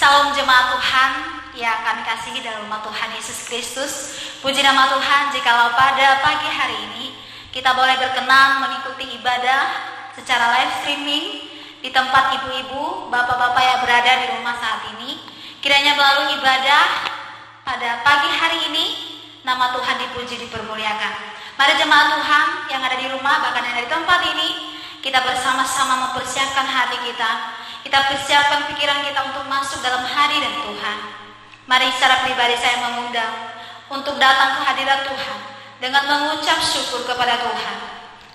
Salam jemaat Tuhan yang kami kasihi dalam nama Tuhan Yesus Kristus. Puji nama Tuhan, jikalau pada pagi hari ini kita boleh berkenan mengikuti ibadah secara live streaming di tempat ibu-ibu, bapak-bapak yang berada di rumah saat ini. Kiranya melalui ibadah pada pagi hari ini nama Tuhan dipuji, dipermuliakan. Mari jemaat Tuhan yang ada di rumah, bahkan yang ada di tempat ini, kita bersama-sama mempersiapkan hati kita. Kita persiapkan pikiran kita untuk masuk dalam hadirat Tuhan. Mari secara pribadi saya mengundang untuk datang ke hadirat Tuhan dengan mengucap syukur kepada Tuhan.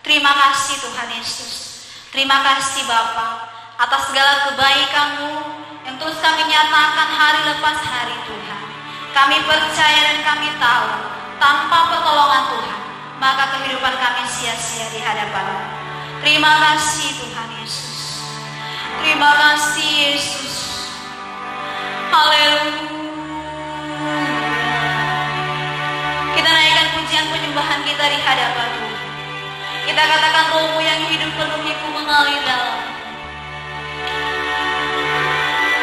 Terima kasih Tuhan Yesus. Terima kasih Bapa atas segala kebaikan-Mu yang terus kami nyatakan hari lepas hari Tuhan. Kami percaya dan kami tahu tanpa pertolongan Tuhan maka kehidupan kami sia-sia di hadapan-Mu. Terima kasih Tuhan Yesus. Terima kasih Yesus. Haleluya. Kita naikkan pujian penyembahan kita di hadapan Tuhan. Kita katakan Roh-Mu yang hidup penuhiku mengalir dalam.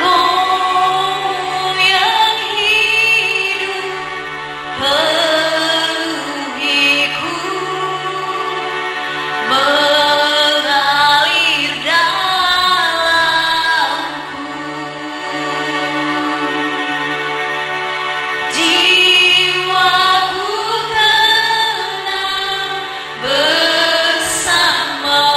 Roh yang hidup penuhiku mengalir dalamku. Jiwaku tenang bersama-Mu.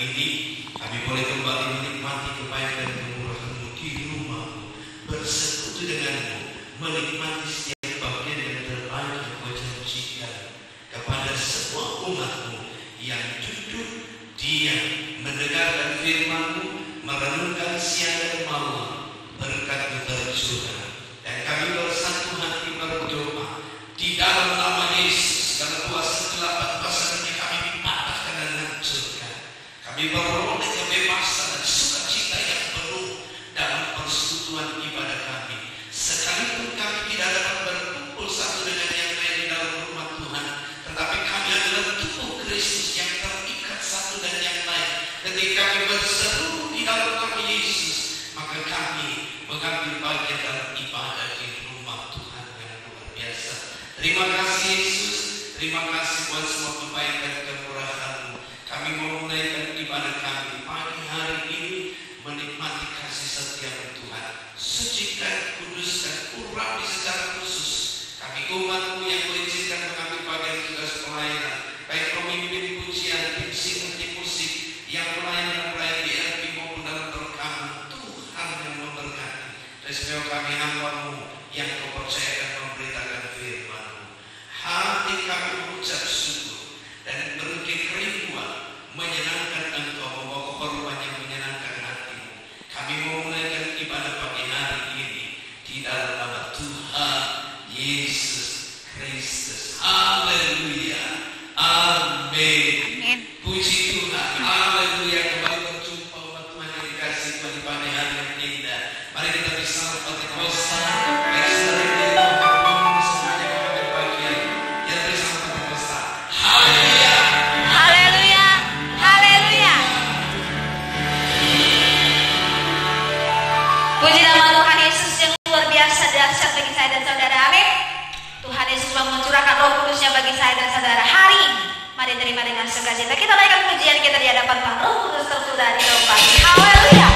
ini kami boleh kembali menikmati kebaikan dan kemurahan-Mu di rumah-Mu, bersekutu dengan-Mu, menikmati setiap bagian yang terbaik yang Kau janjikan kepada semua umat-Mu yang duduk diam mendengarkan firman-Mu, merenungkan siang dan malam. Berkat-Mu tercurah, dan kami bersatu hati berdoa di dalam nama Yesus. Karena kuasa gelap pasangannya kami dipatahkan dan hancurkan. Kami beroleh kebebasan dan sukacita yang penuh dalam persekutuan ibadah kami. Sekalipun kami tidak dapat berkumpul satu dengan yang lain di dalam rumah Tuhan, tetapi kami adalah tubuh Kristus yang terikat satu dan yang lain. Ketika kami berseru di dalam nama Yesus, maka kami mengambil bagian dalam ibadah di rumah Tuhan yang luar biasa. Terima kasih Yesus, terima kasih buat semua kebaikan kemurahan-Mu. Kami mau menaikkan ibadah kami pagi hari ini, menikmati kasih setia Tuhan. Sucikan, kuduskan, urapi secara khusus kami umat-Mu yang mengizinkan mengambil bagian tugas pelayanan, baik pemimpin pujian, mixing, musik, yang pelayanan di LP maupun dalam rekaman. Tuhan yang memberkati. Resmi kami hamba-Mu yang Kau percayakan memberitakan firman-Mu. Hati kami mengucap syukur dan berukir kerinduan menyenangkan Engkau, membawa korban yang menyenangkan hati-Mu. Kami mau menaikkan ibadah pagi hari ini di dalam nama Tuhan Yesus Kristus. Haleluya. Amin. Puji Tuhan. Haleluya. Kembali berjumpa umat Tuhan yang dikasihi Tuhan di pagi hari yang indah. Mari kita bersama Pentakosta. Baik saudara di rumah semuanya yang ambil bagian. Kita bersama Pentakosta. Haleluya. Haleluya. Haleluya. Puji nama Tuhan Yesus yang luar biasa dahsyat bagi saya dan saudara. Amin. Tuhan Yesus mau mencurahkan Roh Kudusnya bagi saya dan saudara hari ini. Mari terima dengan sukacita. Kita naikkan pujian kita di hadapan Tuhan. Roh Kudus tercurah di dalam pagi. Haleluya.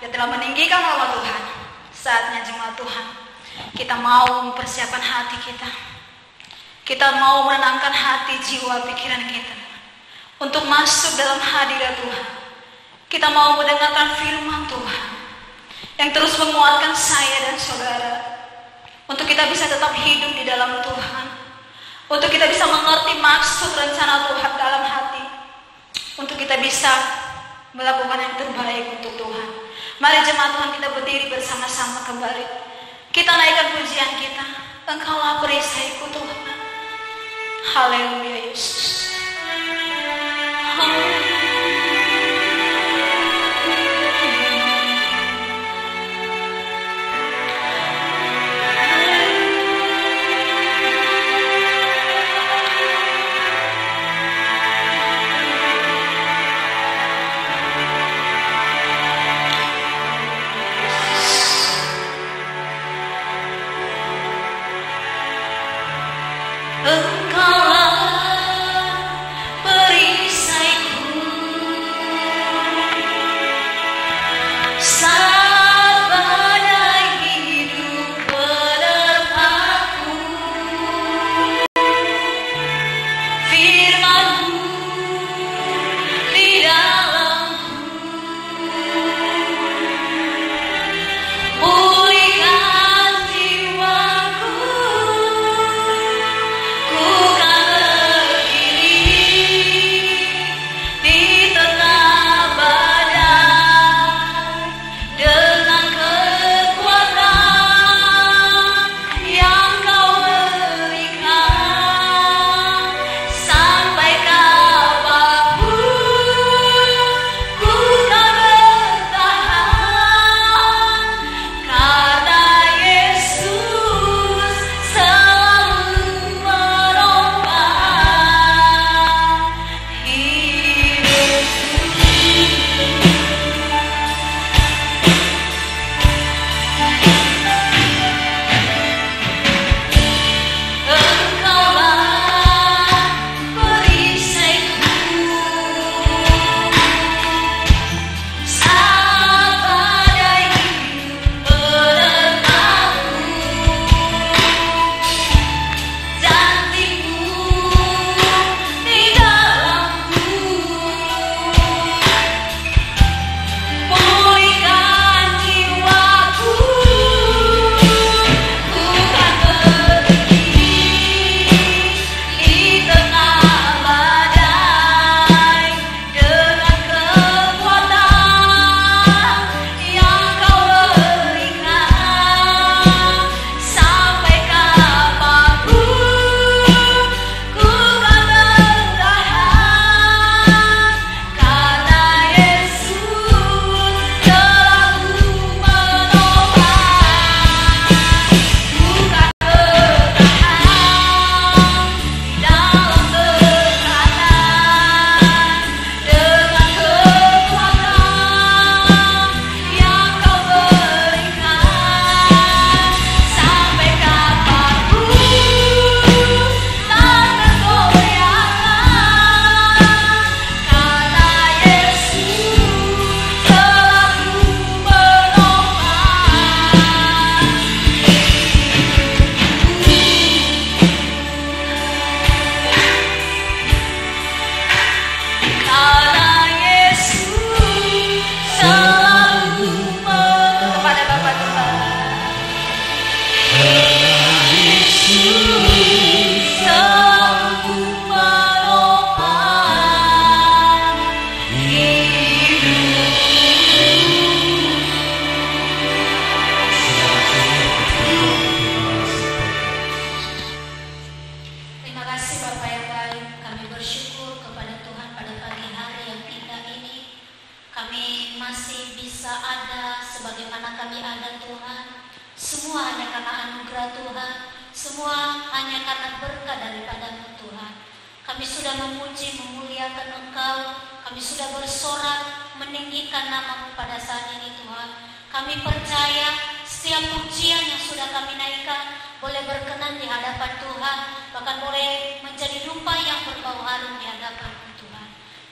Dia telah meninggikan nama Tuhan. Saatnya jemaat Tuhan, kita mau mempersiapkan hati kita. Kita mau menenangkan hati, jiwa, pikiran kita untuk masuk dalam hadirat Tuhan. Kita mau mendengarkan firman Tuhan yang terus menguatkan saya dan saudara untuk kita bisa tetap hidup di dalam Tuhan, untuk kita bisa mengerti maksud rencana Tuhan dalam hati, untuk kita bisa melakukan yang terbaik untuk Tuhan. Mari jemaat Tuhan, kita berdiri bersama-sama kembali. Kita naikkan pujian kita. Engkaulah perisaiku Tuhan. Haleluya Yesus. Haleluya.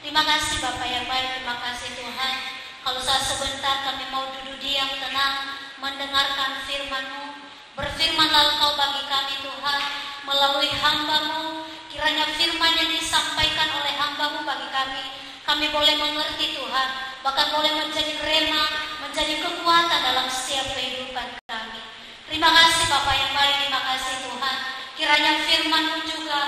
Terima kasih Bapak yang baik, terima kasih Tuhan. Kalau saat sebentar kami mau duduk mendengarkan firman-Mu. Berfirmanlah Engkau bagi kami Tuhan, melalui hamba-Mu. Kiranya firman yang disampaikan oleh hamba-Mu bagi kami boleh mengerti Tuhan, bahkan boleh menjadi rema, menjadi kekuatan dalam setiap kehidupan kami. Terima kasih Bapa yang baik, terima kasih Tuhan. Kiranya firman-Mu juga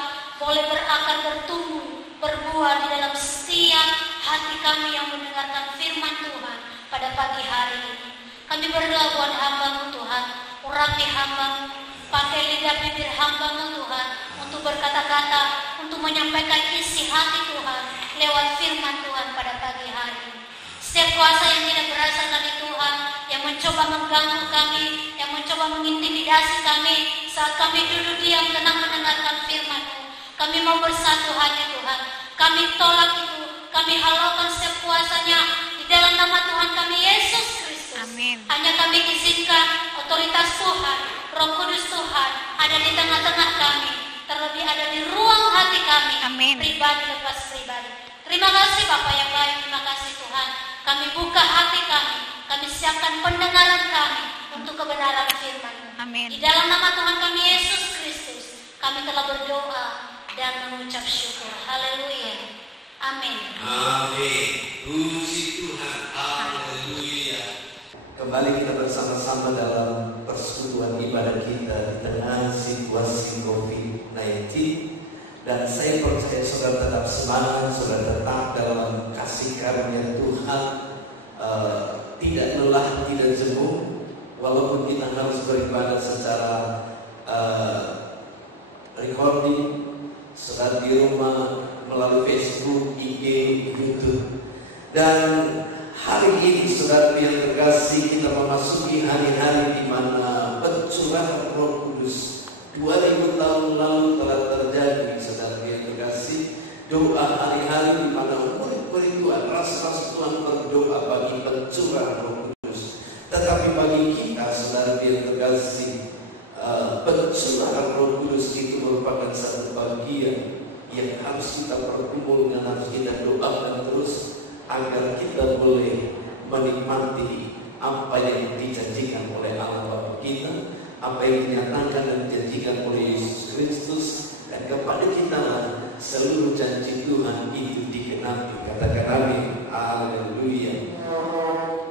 boleh berakar, bertumbuh, berbuah di dalam setiap hati kami yang mendengarkan firman Tuhan pada pagi hari ini. Kami berdoa buat hamba-Mu Tuhan, urapi hamba-Mu, pakai lidah bibir hamba-Mu Tuhan, untuk berkata-kata, untuk menyampaikan isi hati Tuhan lewat firman Tuhan pada pagi hari ini. Setiap kuasa yang tidak berasal dari Tuhan, yang mencoba mengganggu kami, yang mencoba mengintimidasi kami saat kami duduk diam tenang mendengarkan firman-Mu, kami mau bersatu hanya Tuhan. Kami tolak itu, kami halaukan setiap kuasanya di dalam nama Tuhan kami Yesus Kristus. Amin. Hanya kami izinkan otoritas Tuhan, Roh Kudus Tuhan ada di tengah-tengah kami, terlebih ada di ruang hati kami. Amin. Pribadi lepas pribadi. Terima kasih Bapa yang baik, terima kasih Tuhan. Kami buka hati kami siapkan pendengaran kami untuk kebenaran firman-Mu. Amin. Di dalam nama Tuhan kami Yesus Kristus, kami telah berdoa dan mengucap syukur. Haleluya. Amin. Amin. Puji Tuhan. Haleluya. Kembali kita bersama-sama dalam persekutuan ibadah kita di tengah situasi COVID-19. Dan saya percaya saudara tetap semangat, saudara tetap dalam kasih karunia Tuhan, tidak lelah, tidak jemu, walaupun kita harus beribadah secara recording, saudara di rumah melalui Facebook, IG, YouTube. Dan hari ini saudara yang terkasih, kita memasuki hari-hari di mana pencurahan Roh Kudus 2000 tahun lalu telah terjadi. Saudara yang terkasih, doa hari-hari di mana murid-murid Tuhan, ras-ras Tuhan berdoa bagi pencurahan Roh Kudus. Tetapi bagi kita saudara yang terkasih, pencurahan Roh Kudus itu merupakan satu bagian yang harus kita perkumpul dan harus kita doakan terus agar kita boleh menikmati apa yang dijanjikan oleh Allah Bapa kita, apa yang dinyatakan dan dijanjikan oleh Yesus Kristus, dan kepada kita lah seluruh janji Tuhan itu digenapi. Katakan amin. Haleluya.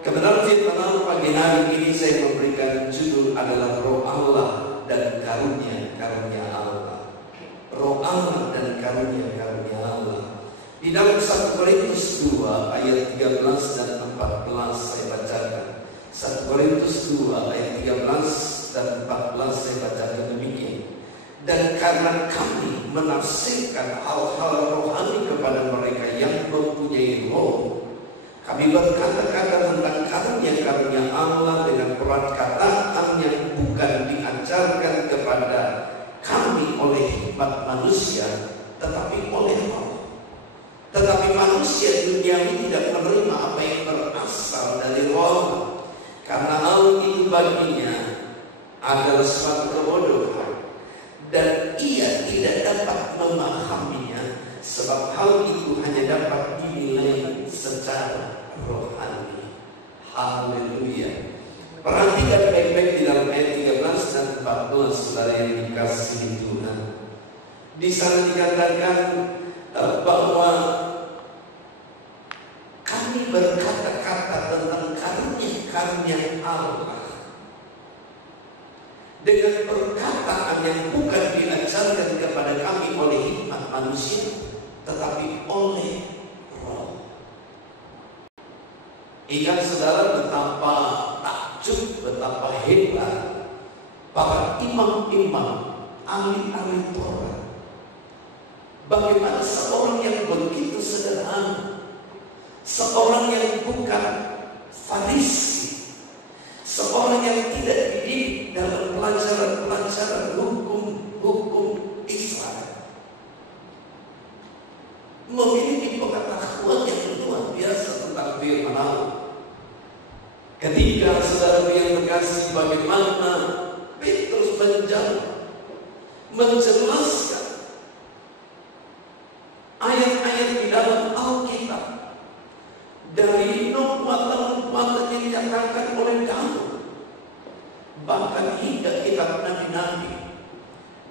Kebenaran firman Allah pagi hari ini saya memberikan judul adalah Roh Allah dan karunia-karunia Allah. Roh Allah dan karunia-karunia Allah. Di dalam 1 Korintus 2 ayat 13 dan 14 saya bacakan. 1 Korintus 2 ayat 13 dan 14 saya bacakan demikian. Dan karena kami menafsirkan hal-hal rohani kepada mereka yang mempunyai roh, kami berkata-kata tentang karunia-karunia Allah dengan perkataan yang bukan diajarkan kepada kami oleh hikmat manusia, tetapi oleh roh. Tetapi manusia duniawi tidak menerima apa yang berasal dari roh, karena hal itu baginya adalah suatu kebodohan, dan ia tidak dapat memahaminya, sebab hal itu hanya dapat dinilai secara rohani. Haleluya. Perhatikan baik-baik di dalam ayat 13 dan 14 saudara yang dikasihi Tuhan. Di sana dikatakan bahwa kami berkata-kata tentang karunia-karunia Allah dengan perkataan yang bukan diajarkan kepada kami oleh hikmat manusia, tetapi oleh roh. Ingat saudara betapa takjub, betapa hebat para imam-imam, ahli-ahli Torah. Bagaimana seorang yang begitu sederhana, seorang yang bukan Farisi, seorang yang tidak dididik dalam pelajaran-pelajaran hukum Israel, memiliki pengetahuan yang luar biasa tentang firman Allah. Ketika saudara yang terkasih, bagaimana Petrus menjelaskan ayat-ayat di dalam Alkitab dari nubuatan yang dinyatakan oleh Daud, bahkan hingga kitab nabi-nabi,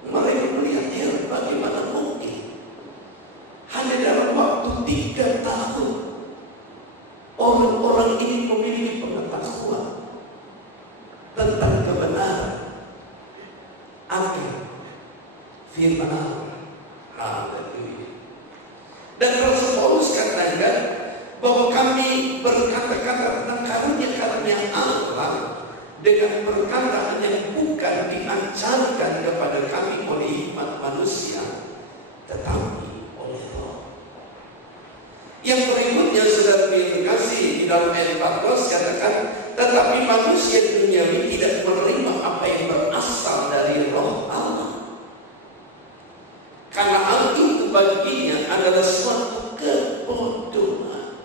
mereka melihat bagaimana mungkin hanya dalam waktu 3 tahun orang-orang ini memiliki pengetahuan tentang kebenaran akan firman Allah. Dan Rasul Paulus katakan bahwa kami berkata-kata tentang karunia-karunia Allah dengan perkataan yang bukan diajarkan kepada kami oleh hikmat manusia, tetapi oleh Roh. Yang berikutnya, saudara yang dikasihi, di dalam ayat 14 katakan, tetapi manusia duniawi tidak menerima apa yang berasal dari Roh Allah, karena hal itu baginya adalah suatu kebodohan.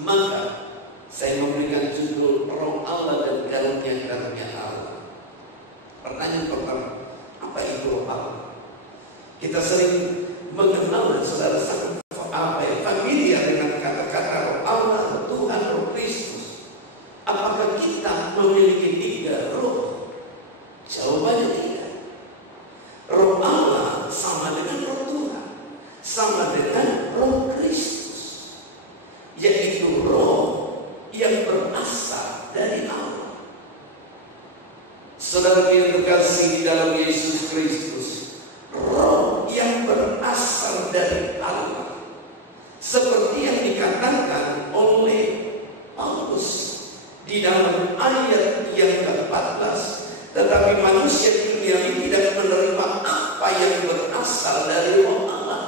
Maka saya memberikan judul Roh Allah dan karunia-karunia Allah. Pertanyaan pertama, apa itu Roh Allah? Kita sering mengenal, saudara, familiar dengan kata-kata Roh Allah, Tuhan, Roh Kristus. Apakah kita memiliki 3 roh? Jawabannya tidak. Roh Allah sama dengan Roh Tuhan, sama dengan Roh Kristus, yaitu roh yang berasal dari Allah. Saudara yang terkasih di dalam Yesus Kristus, roh yang berasal dari Allah, seperti yang dikatakan oleh Paulus di dalam ayat yang ke-14, tetapi manusia duniawi tidak menerima apa yang berasal dari Roh Allah.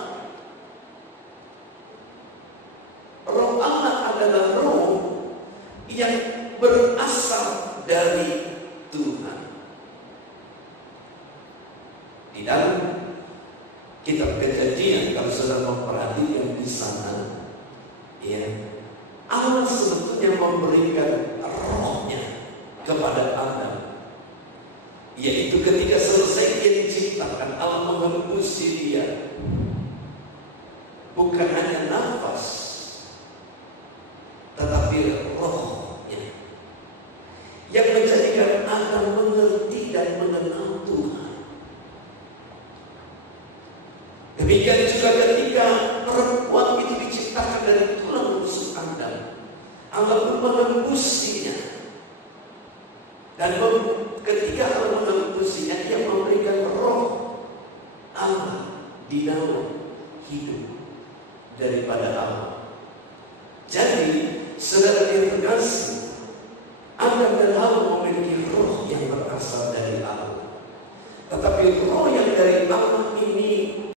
Roh Allah adalah roh yang berasal dari Tuhan. Di dalam kitab Kejadian, kalau saudara memperhatikan di sana, ya, Allah sebetulnya memberikan rohnya kepada Adam, yaitu ketika selesai dia diciptakan, Allah menghembusi dia bukan hanya nafas, tetapi rohnya yang menjadikan Adam mengerti dan mengenal Tuhan. Demikian juga ketika perempuan itu diciptakan dari tulang rusuk Adam, Allah menghembusinya, dan ketika Allah menghembusinya, dia memberikan roh Allah di dalam hidup daripada Allah. Jadi saudara yang terkasih, Adam dan Hawa memiliki roh yang berasal dari Allah, tetapi roh yang dari Allah ini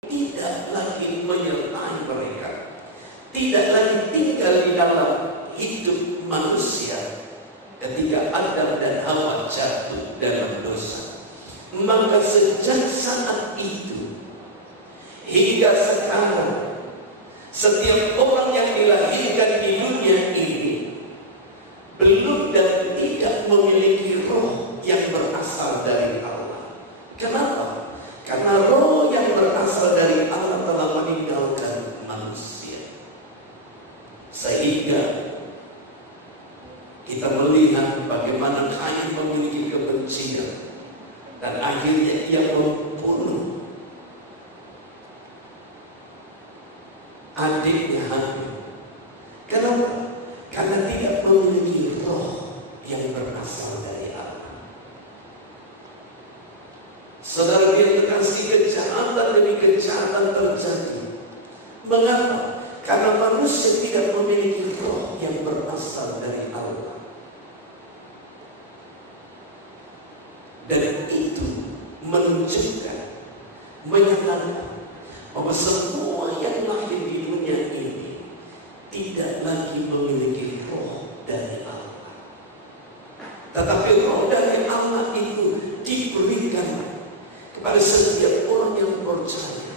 tidak lagi menyertai mereka, tidak lagi tinggal di dalam hidup manusia ketika Adam dan Hawa jatuh dalam dosa. Maka sejak saat itu hingga sekarang, setiap orang yang dilahirkan di dunia ini belum dan tidak memiliki roh yang berasal dari Allah. Kenapa? Karena roh yang berasal dari Allah telah meninggalkan manusia. Sehingga kita melihat bagaimana Kain memiliki kebencian, dan akhirnya ia membunuh adiknya Habil. Kenapa? Karena tidak memiliki roh yang berasal dari Allah. Saudara yang terkasih, kejahatan demi kejahatan terjadi. Mengapa? Karena manusia tidak memiliki roh yang berasal dari Allah. Dan itu menunjukkan, menyatakan bahwa semua yang lahir di dunia ini tidak lagi memiliki roh dari Allah. Tetapi roh dari Allah itu diberikan kepada setiap orang yang percaya,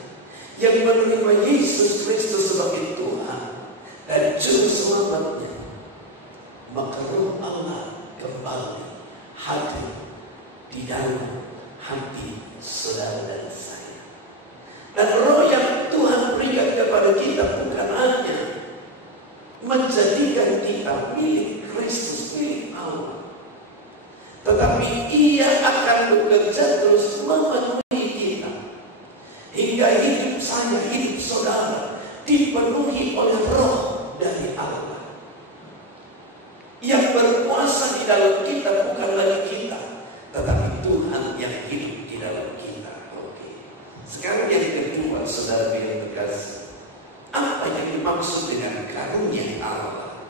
yang menerima Yesus Kristus sebagai Tuhan dan Juru Selamatnya. Maka roh Allah kembali hadir di dalam hati saudara dan saya. Dan roh yang Tuhan berikan kepada kita bukan hanya menjadikan kita milik Kristus, milik Allah, tetapi berkuasa di dalam kita bukan lagi kita, tetapi Tuhan yang hidup di dalam kita. Oke. Sekarang yang kedua, saudara yang terkasih, apa yang dimaksud dengan karunia Allah?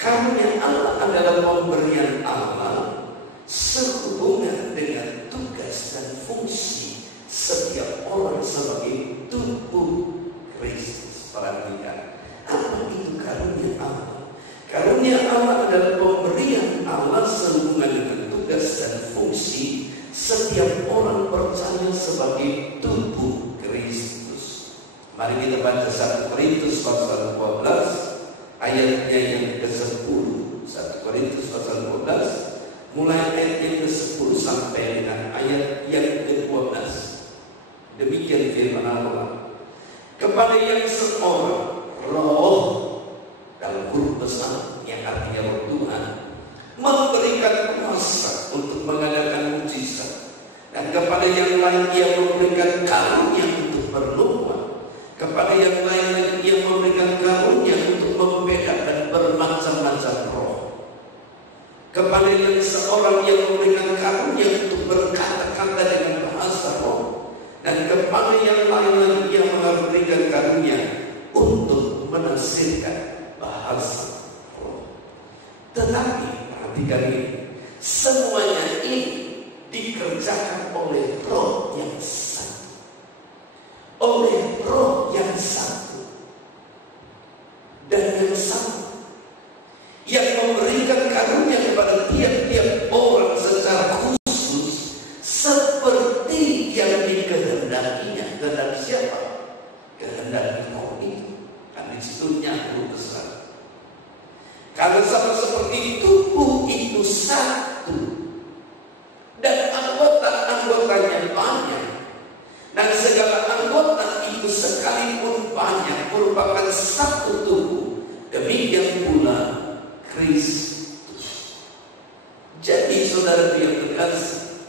Karunia Allah adalah pemberian Allah sehubungan dengan tugas dan fungsi setiap orang sebagai tubuh Kristus. Perhatikan, apa itu karunia Allah? Karunia Allah adalah pemberian Allah sehubungan dengan tugas dan fungsi setiap orang percaya sebagai tubuh Kristus. Mari kita baca 1 Korintus pasal 12 ayatnya yang ke-10. 1 Korintus pasal 12 mulai ayat yang ke-10 sampai dengan ayat yang ke-12. Demikian firman Allah. Kepada yang seorang roh, dalam huruf besar yang artinya roh Tuhan, memberikan kuasa untuk mengadakan mujizat, dan kepada yang lain ia memberikan karunia untuk bernubuat, kepada yang lain ia memberikan karunia untuk membedakan bermacam-macam roh, kepada yang seorang yang memberikan karunia untuk berkata-kata dengan bahasa roh, dan kepada yang lain lagi ia memberikan karunia untuk menafsirkan bahasa roh. Tetapi perhatikan ini, semuanya ini dikerjakan oleh roh yang satu. Oleh roh yang satu dan yang sama, yang memberikan karunia kepada tiap-tiap orang secara khusus seperti yang dikehendakinya. Kehendak siapa? Kehendak roh itu. Kan disitu nyambung besar. Kalau sama seperti tubuh itu satu dan anggota-anggotanya banyak, dan segala anggota itu sekalipun banyak merupakan satu tubuh, demikian pula Kristus. Jadi saudara yang terkasih,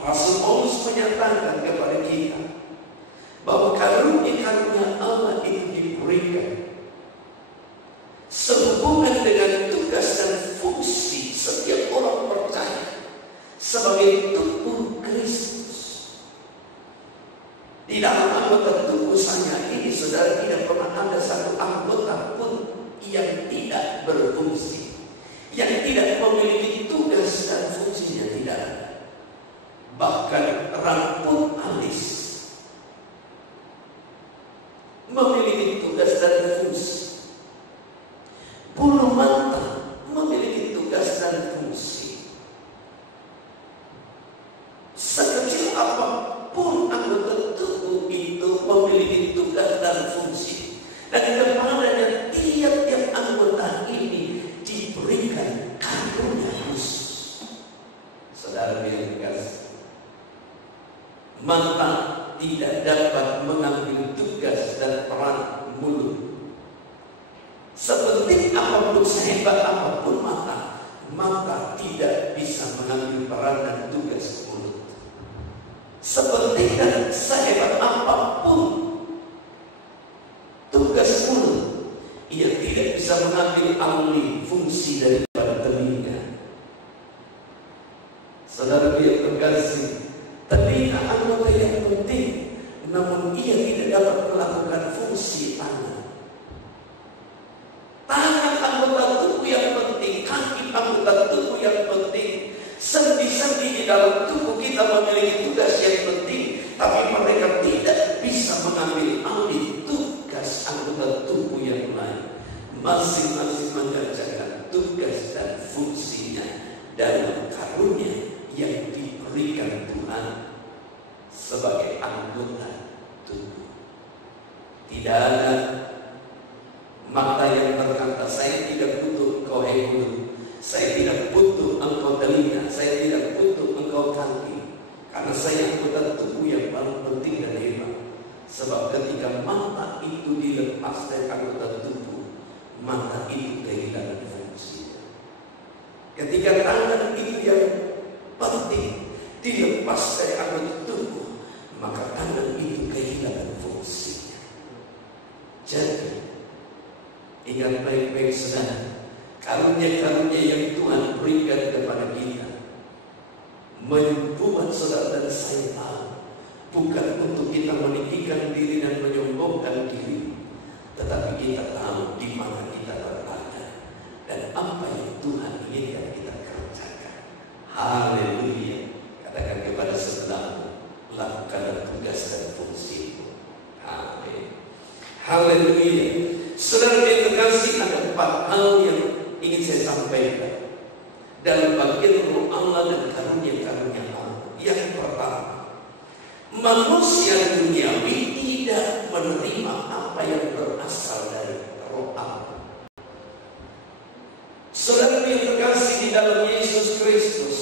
Rasul Paulus menyatakan kepada kita bahwa karunia-karunia Allah itu diberikan sehubungan dengan tugas dan fungsi setiap orang percaya sebagai tubuh Kristus. Di dalam anggota tubuh saya ini, saudara, tidak pernah ada satu anggota pun yang tidak berfungsi, yang tidak memiliki tugas dan fungsinya, tidak. Bahkan rambut alis memiliki tugas dan fungsi. Bulu mata memiliki tugas dan fungsi. Sekecil apapun anggota tubuh itu memiliki tugas dan fungsi, dan kepadanya tiap-tiap anggota ini diberikan karunia khusus. Saudara yang kasih, mata tidak dapat mengambil tugas dan peran mulut. Seperti apapun, sehebat apapun mata tidak bisa mengambil peran dan tugas mulut. Seperti dan sehebat apapun tugas mulut, ia tidak bisa mengambil alih fungsi daripada telinga. Saudara yang terkasih, telinga anggota yang penting, namun ia tidak dapat melakukan fungsi tangan. Tangan anggota tubuh yang penting, kaki anggota tubuh yang penting, sendi-sendi di dalam tubuh kita memiliki tugas yang penting, tapi mereka tidak bisa mengambil alih tugas anggota tubuh yang lain. Masing-masing mengerjakan tugas dan fungsinya dalam karunia yang diberikan Tuhan sebagai anggota tubuh. Tidak ada mata yang berkata, saya tidak butuh engkau hai mulut, saya tidak butuh engkau telinga, saya tidak butuh engkau kaki, karena saya anggota tubuh yang paling penting dan hebat. Sebab ketika mata itu dilepas dari anggota tubuh, mata itu kehilangan fungsi. Ketika tangan itu yang penting dilepas dari anggota tubuh, maka tangan itu kehilangan fungsinya. Jadi ingat baik-baik saudara, karunia karunia-karunia yang Tuhan berikan kepada kita membuat saudara dan saya tahu, bukan untuk kita meninggikan diri dan menyombongkan diri, tetapi kita tahu di mana kita berada dan apa yang Tuhan inginkan kita kerjakan. Haleluya. Katakan kepada sebelahmu, lakukanlah tugas dan fungsimu. Amin. Haleluya. Saudara yang terkasih, ada 4 hal yang ingin saya sampaikan dalam bagian roh Allah dan karunia-karunia Allah. Yang pertama, manusia duniawi tidak menerima apa yang berasal dari roh Allah. Saudara yang terkasih di dalam Yesus Kristus,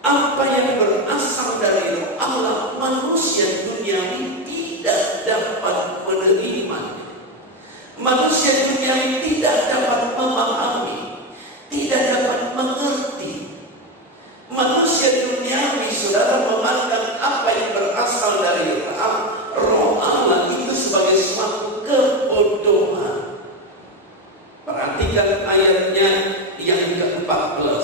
apa yang berasal dari roh Allah, manusia duniawi tidak dapat menerima. Manusia duniawi tidak dapat memahami, tidak dapat mengerti. Manusia duniawi, saudara, memandang apa yang berasal dari roh Allah itu sebagai suatu kebodohan. Perhatikan ayatnya yang ke-14.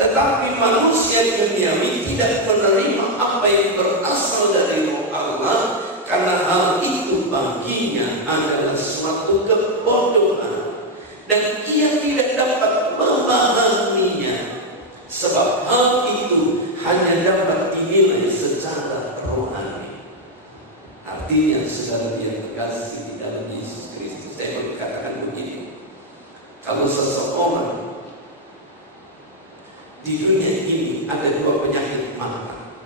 Tetapi manusia duniawi tidak menerima apa yang berasal dari roh Allah, karena hal itu baginya adalah suatu kebodohan dan ia tidak dapat memahaminya, sebab hal itu hanya dapat dinilai secara rohani. Artinya, saudara yang terkasih di dalam Yesus Kristus, saya berkatakan begini: kalau seseorang di dunia ini ada 2 penyakit mata,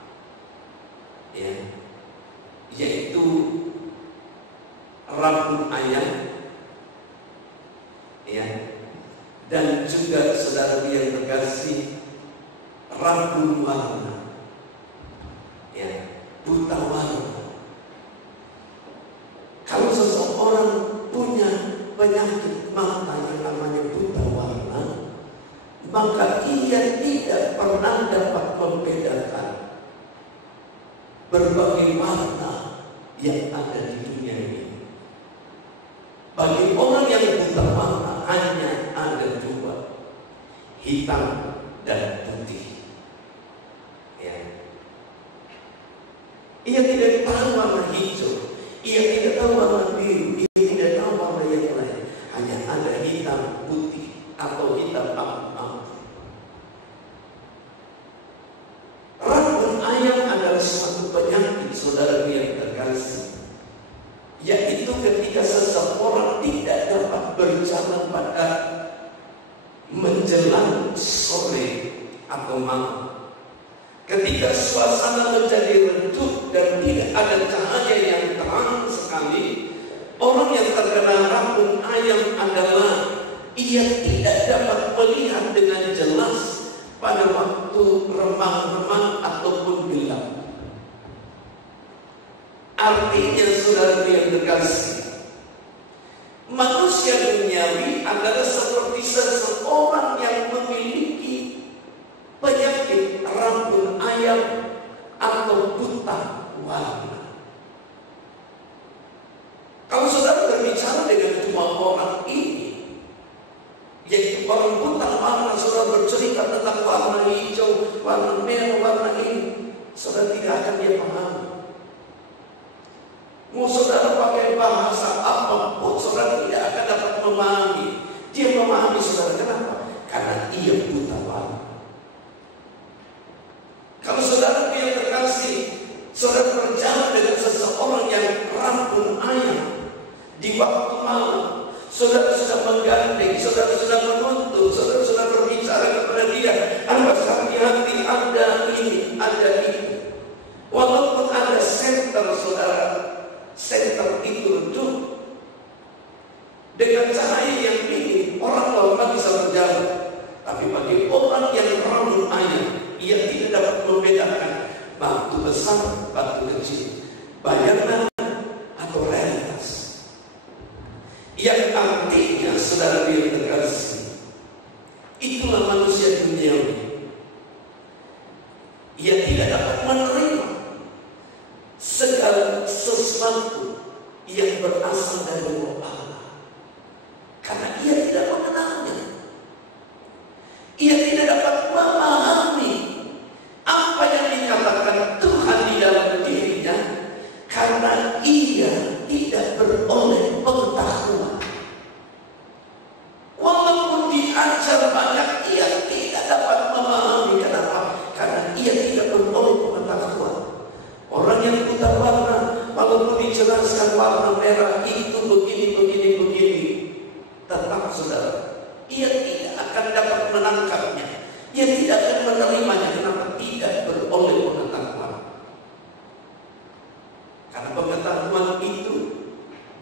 ya, yaitu rambut ayam, ya, dan juga saudara yang terkasih rambut warna, ya, buta warna. Kalau seseorang punya penyakit mata yang namanya buta warna, maka ia tidak pernah dapat membedakan berbagai warna yang ada di dunia ini. Bagi orang yang buta warna hanya ada 2, hitam dan putih. Ya. Ia tidak tahu warna hijau, ia tidak tahu warna biru, ia tidak tahu warna yang lain. Hanya ada hitam putih atau hitam abu-abu. Rambut ayam adalah suatu penyakit, saudara yang terkasih, yaitu ketika seseorang tidak dapat berjalan pada menjelang sore atau malam, ketika suasana menjadi redup dan tidak ada cahaya yang terang sekali. Orang yang terkena rambut ayam adalah ia tidak dapat melihat dengan jelas pada waktu remang-remang ataupun gelap. Artinya, saudara yang terkasih, manusia duniawi adalah seperti seseorang yang memiliki penyakit rambut ayam atau buta warna. Kalau saudara berbicara dengan 2 orang ini, yaitu orang buta warna, saudara bercerita tentang warna hijau, warna merah, warna ini, saudara tidak akan dia pahami. Mau saudara pakai bahasa apapun, saudara tidak akan dapat memahami. Dia memahami, saudara, kenapa? Karena ia buta warna. Kalau saudara yang terkasih, saudara berjalan dengan seseorang yang rambut ayam di waktu malam, saudara sudah menggandeng, saudara sudah menuntut, saudara sudah berbicara kepada dia, Anda hati-hati, ada ini, ada itu. Walaupun ada senter, saudara, senter itu redup dengan cahaya yang tinggi, orang lama bisa berjalan. Tapi bagi orang yang rambut ayam, ia tidak dapat membedakan batu besar, batu kecil, bayangan atau realitas. Yang artinya, saudara yang terkasih, itulah manusia duniawi. Ia tidak dapat menerima segala sesuatu yang berasal dari roh Allah, karena ia tidak mengenalnya. menangkapnya. Ia tidak akan menerimanya. Kenapa? Tidak beroleh pengetahuan. Karena pengetahuan itu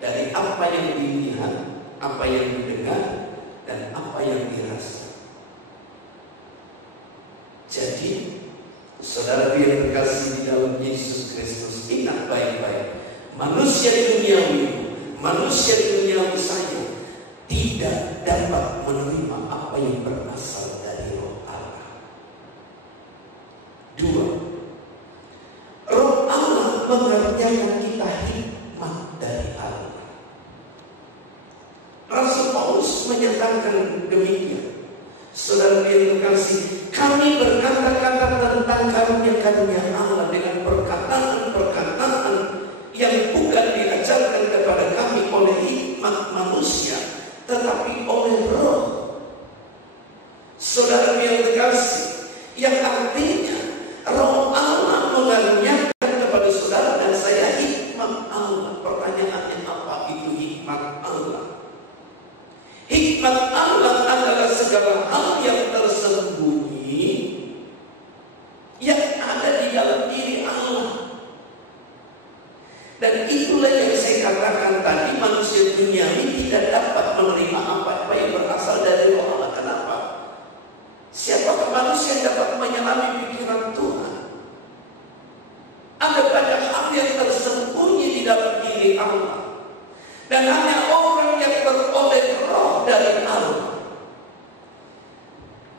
dari apa yang dilihat, apa yang didengar, dan apa yang dirasa. Jadi, saudara yang terkasih di dalam Yesus Kristus, ingat baik-baik, manusia duniawi, manusia duniawi saja tidak dapat menerima apa yang berasal dari Roh Allah. 2. Roh Allah mengerjakan kita hikmat dari Allah. Rasul Paulus menyatakan demikian. Saudara yang terkasih, kami berkata-kata tentang karunia-karunia Allah dengan perkataan-perkataan yang bukan diajarkan kepada kami oleh hikmat manusia, tetapi oleh Roh. Saudara yang terkasih, yang artinya Roh Allah mengaruniakan kepada saudara dan saya hikmat Allah. Pertanyaannya, apa itu hikmat Allah? Hikmat Allah adalah segala hal yang tersembunyi yang ada di dalam diri Allah. Dan itulah yang saya katakan tadi, manusia duniawi tidak dapat menerima apa-apa yang berasal dari Roh Allah. Kenapa? Siapakah manusia yang dapat menyelami pikiran Tuhan? Ada banyak hal yang tersembunyi di dalam diri Allah. Dan hanya orang yang beroleh Roh dari Allah.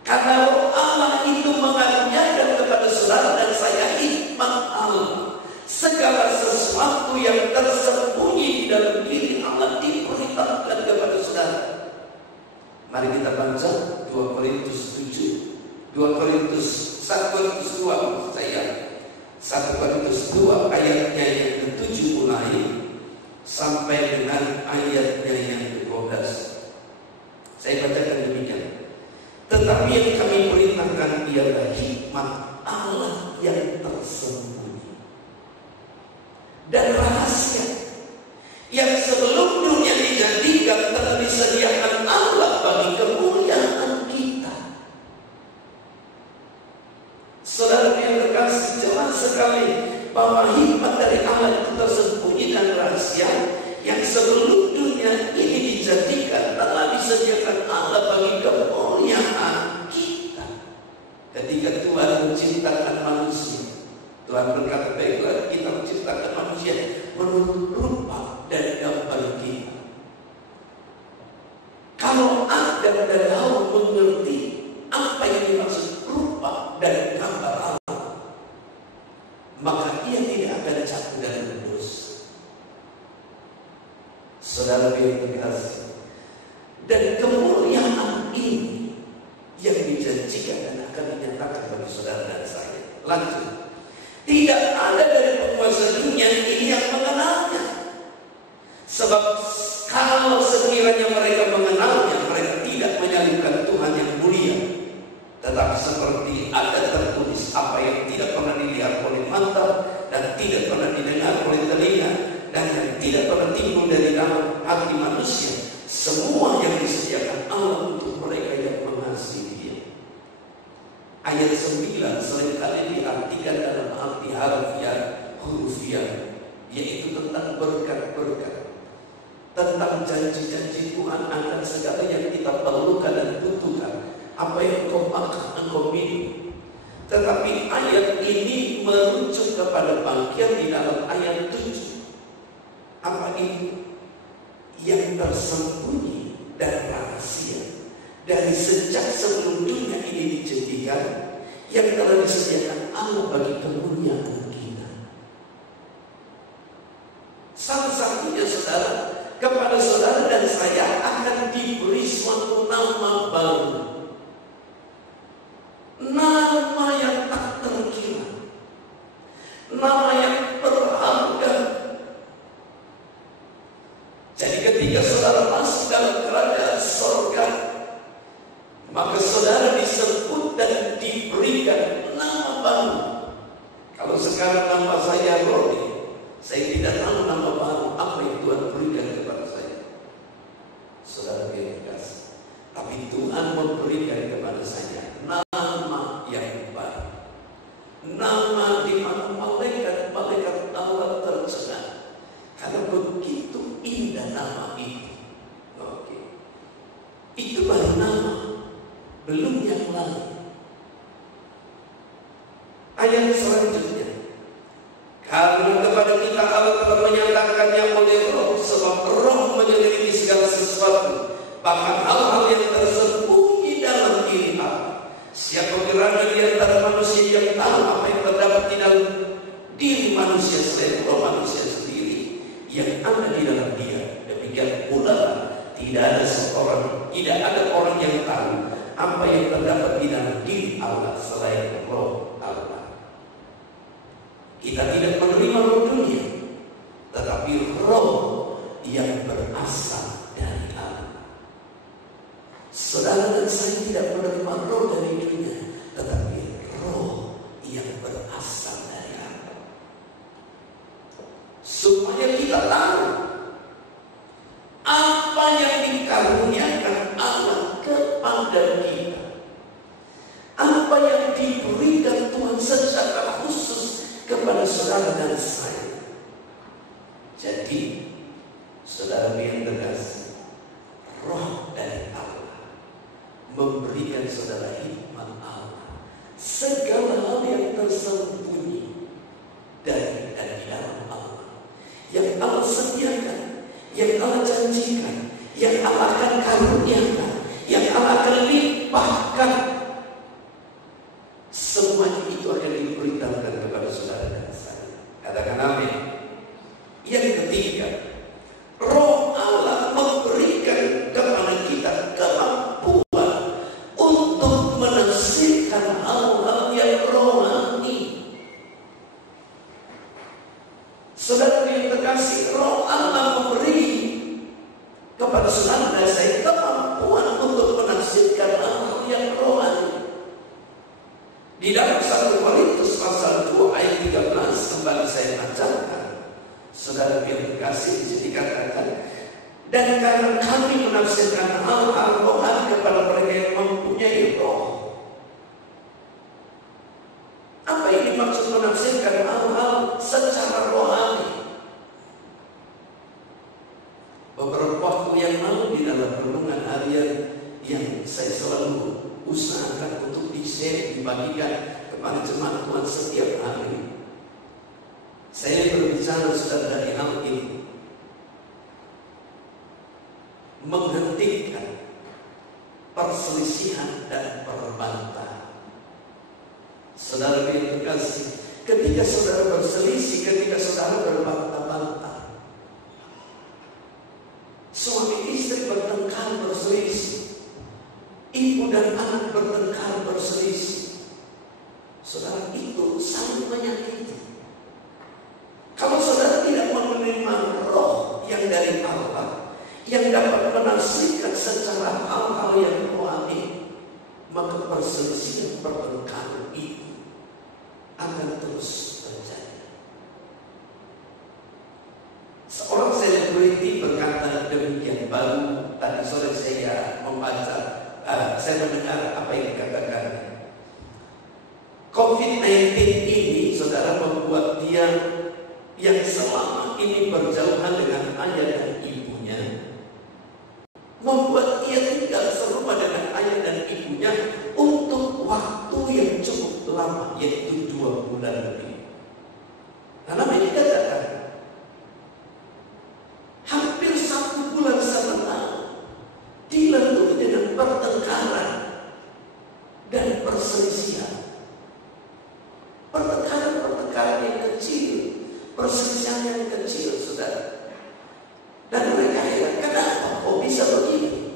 Karena Roh Allah itu mengaruniakan kepada saudara dan saya hikmat Allah. Segala sesuatu yang tersembunyi di dalam diri Allah diberitahukan kepada saudara. Mari kita baca 2 Korintus 7, 2 Korintus 1 Korintus 2 maksud saya. 1 Korintus 2 ayatnya yang ke-7 mulai sampai dengan ayatnya yang ke-12. Saya bacakan demikian. Tetapi yang kami perintahkan ialah hikmat Allah yang tersembunyi dan rahasia yang sebelum dunia dijadikan telah disediakan Allah bagi kemuliaan kita. Saudara yang terkasih, jelas sekali bahwa hikmat dari Allah itu tersembunyi dan rahasia yang sebelum dunia ini dijadikan telah disediakan Allah bagi kemuliaan kita. Ketika Tuhan menciptakan manusia, Tuhan berkata, baiklah kita menciptakan manusia menurut rupa dan gambar kita. Kalau Adam dan Hawa mengerti apa yang dimaksud rupa dan gambar Allah, maka ia tidak akan jatuh dan berdosa. Saudara yang terkasih, dan kemuliaan ini yang dijanjikan dan akan dinyatakan bagi saudara dan saya. Lanjut. Tidak ada dari penguasa dunia ini yang mengenalnya. Sebab kalau sekiranya mereka mengenalnya, mereka tidak menyalibkan Tuhan yang mulia. Tetapi seperti ada tertulis, apa yang tidak pernah dilihat oleh mata dan tidak pernah didengar oleh telinga dan yang tidak pernah timbul dari dalam hati manusia, semua yang disediakan Allah untuk mereka yang mengasihi Dia. Ayat 9 seringkali diartikan dalam arti harfiah, hurufiah, yaitu tentang berkat-berkat, tentang janji-janji Tuhan akan segala yang kita perlukan dan butuhkan. Apa yang kau makan, engkau minum. Tetapi ayat ini merujuk kepada bagian di dalam ayat 7. Apa itu? Yang tersembunyi dan rahasia dari sejak sebelum dunia ini dijadikan, yang telah disediakan Allah bagi kemuliaan kita. Satu-satunya saudara, kepada saudara dan saya akan diberi suatu nama baru. Nama yang tak terkira, nama yang berharga. Jadi ketika saudara masuk dalam kerajaan surga, maka saudara disebut dan diberikan nama baru. Kalau sekarang nama saya Rodi, saya tidak tahu nama baru apa yang Tuhan berikan kepada saya. Saudara yang kasih, tapi Tuhan memberikan kepada rohani. Ayat selanjutnya, karena kepada kita Allah telah menyatakannya oleh Roh, sebab Roh menyelidiki segala sesuatu, bahkan hal-hal yang tersembunyi dalam diri Allah. Siapa kiranya di antara manusia yang tahu apa yang terdapat di dalam diri manusia selain roh manusia sendiri yang ada di dalam dia? Demikian pula tidak ada orang yang tahu apa yang terdapat di dalam diri Allah selain roh Allah. Kita tidak menerima roh dunia, tetapi roh yang berasal dari Allah. Saudara dan saya tidak menerima roh dari dunia, tetapi roh yang berasal dari Allah. Supaya kita tahu apa yang dikaruniakan Allah kepada kita, apa yang diberikan Tuhan secara khusus kepada saudara dan saya. Jadi, saudara yang terkasih, roh dari Allah memberikan saudara hikmat Allah, segala hal yang tersembunyi dari dalam Allah, yang Allah sediakan, yang Allah janjikan, yang Allah akan karuniakan, yang Allah akan limpahkan. Semuanya itu akan diberitahukan kepada saudara dan saya. Katakan amin. Yang ketiga, roh Allah memberikan kepada kita kemampuan untuk menafsirkan hal-hal yang rohani. Saudara yang terkasih, roh Allah memberi kepada saudara dan saya kemampuan untuk menafsirkan hal-hal yang rohani. Di dalam 1 Korintus pasal 2 ayat 13 kembali saya bacakan. Saudara yang terkasih, di sini dikatakan, dan karena kami menafsirkan hal-hal rohani kepada mereka yang mempunyai roh. Apa yang dimaksud menafsirkan hal-hal secara rohani? Beberapa waktu yang lalu di dalam renungan harian yang saya selalu usahakan untuk di-share, dibagikan kepada jemaat Tuhan setiap hari, saya berbicara saudara dari hal ini, menghentikan perselisihan dan perbantahan. Saudara yang terkasih, ketika saudara berselisih, ketika saudara berbantah-bantah, suami istri bertengkar berselisih, ibu dan anak bertengkar berselisih, saudara, itu saling menyakiti. Kalau saudara tidak menerima roh yang dari Allah, yang dapat menafsirkan secara hal-hal yang rohani, maka perselisihan pertengkaran itu akan terus terjadi. Seorang selebriti berkata demikian, baru tadi sore saya membaca, saya mendengar apa yang dikatakan. COVID-19 ini, saudara, membuat dia yang selama ini berjauhan dengan ayah dan ibunya, membuat ia tinggal serumah dengan ayah dan ibunya untuk waktu yang cukup lama, yaitu 2 bulan lebih. Karena ini dikatakan hampir 1 bulan setengah dilalui dengan pertengkaran dan perselisihan. Pertengkaran yang kecil, perselisihan yang kecil, saudara. Dan mereka heran, kenapa kok bisa begini?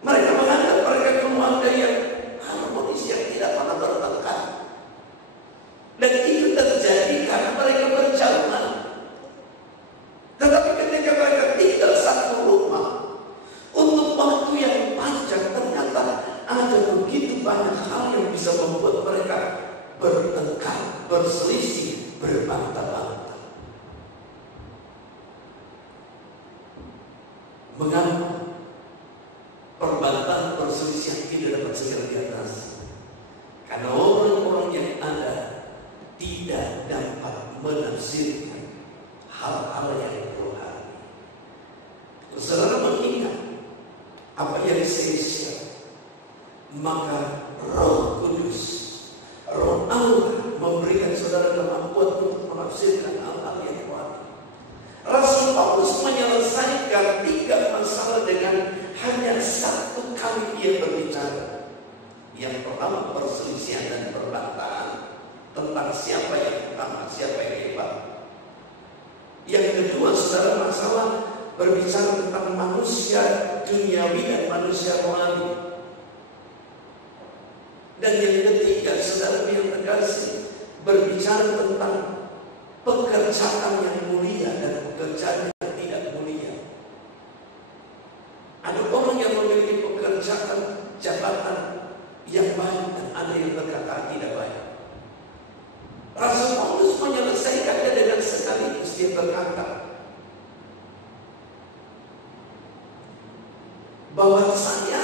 Mereka menganggap mereka keluarga yang harmonis, yang tidak pernah bertengkar. Dan itu terjadi karena mereka berjauhan. Tetapi ketika mereka tinggal satu rumah untuk waktu yang panjang, ternyata ada begitu banyak hal yang bisa membuat mereka bertengkar, berselisih, berbantah-bantah. Mengapa perbantahan perselisihan tidak dapat segera diatasi? Karena orang-orang yang ada tidak dapat menafsirkan hal-hal yang rohani. Saudara mengingat apa yang saya share maka Roh Kudus, Roh Allah memberikan saudara kemampuan untuk menafsirkan hal-hal yang kuat. Rasul Paulus menyelesaikan 3 masalah dengan hanya 1 kali dia berbicara. Yang pertama, perselisihan dan perbantahan tentang siapa yang utama, siapa yang hebat. Yang kedua, saudara, masalah berbicara tentang manusia duniawi dan manusia rohani. Dan yang ketiga, saudara yang terkasih, berbicara tentang pekerjaan yang mulia dan pekerjaan yang tidak mulia. Ada orang yang memiliki pekerjaan jabatan yang baik dan ada yang berkata tidak baik. Rasul Paulus menyelesaikannya dengan sekaligus. Dia berkata bahwa saya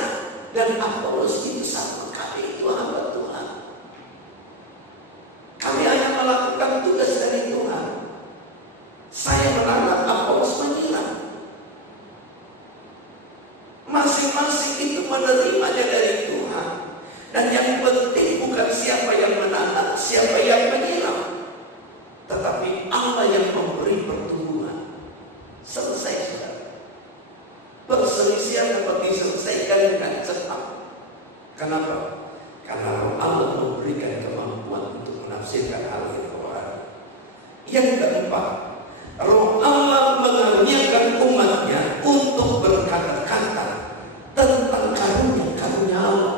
dan Apolos itu sama, kami itu hamba Tuhan. Kami hanya melakukan tugas dari Tuhan. Saya menanam, Apolos menyiram. Masing-masing itu menerimanya dari Tuhan. Dan yang penting bukan siapa yang menanam, siapa yang menyiram, tetapi Allah yang memberi pertumbuhan. Selesai, saudara. Perselisihan dapat diselesaikan dengan cepat. Kenapa? Karena Roh Allah memberikan kemampuan untuk menafsirkan hal yang rohani. Yang keempat, Roh Allah mengaruniakan umatnya untuk berkata-kata tentang karunia-karunia Allah.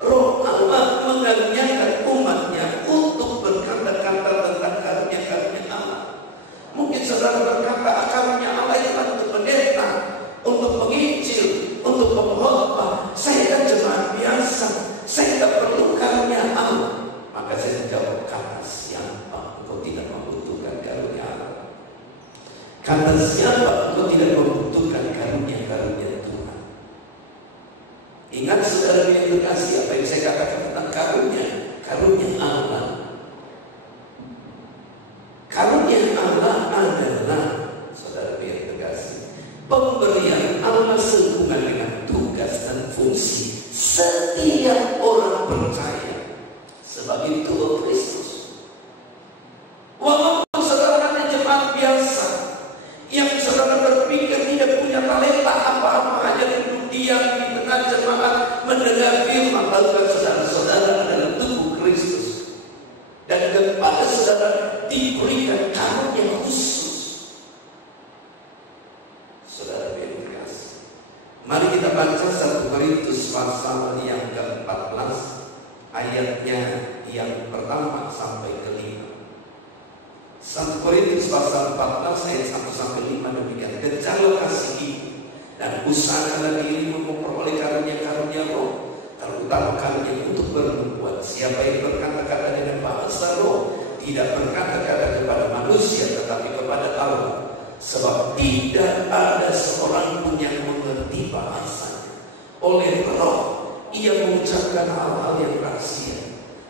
Roh Allah mengaruniakan umatnya untuk berkata-kata tentang karunia-karunia Allah. Mungkin saudara berkata, karunia Allah itu kan untuk pendeta, untuk penginjil, untuk pengkhotbah. Saya kan jemaat biasa, saya tidak perlu karunia Allah. Maka saya jawab, kata siapa engkau tidak membutuhkan karunia Allah? Kata siapa engkau tidak membutuhkan karunia-karunia Tuhan? Ingat saudara yang terkasih, apa yang saya katakan tentang karunia Allah. Karunia Allah adalah, saudara yang terkasih, pemberian Allah sehubungan dengan tugas dan fungsi setiap orang percaya sebagai tubuh Kristus. Walaupun saudara hanya jemaat biasa yang saudara berpikir tidak punya talenta apa-apa, hanya duduk diam di tengah jemaat mendengar firman, lalu saudara-saudara adalah tubuh Kristus. Dan kepada saudara diberikan karunia khusus. Saudara yang dikasih, mari kita baca 1 Korintus pasal yang ke-14 ayatnya yang pertama sampai ke-5. 1 Korintus pasal 14 ayat 1 sampai 5 demikian. Kejarlah kasih itu dan usahakanlah dirimu memperoleh karunia-karunia roh, terutama karunia untuk bernubuat. Siapa yang berkata-kata dengan bahasa roh tidak berkata-kata kepada manusia tetapi kepada Allah, sebab tidak ada seorang pun yang mengerti bahasa. Oleh roh ia mengucapkan hal-hal yang rahasia.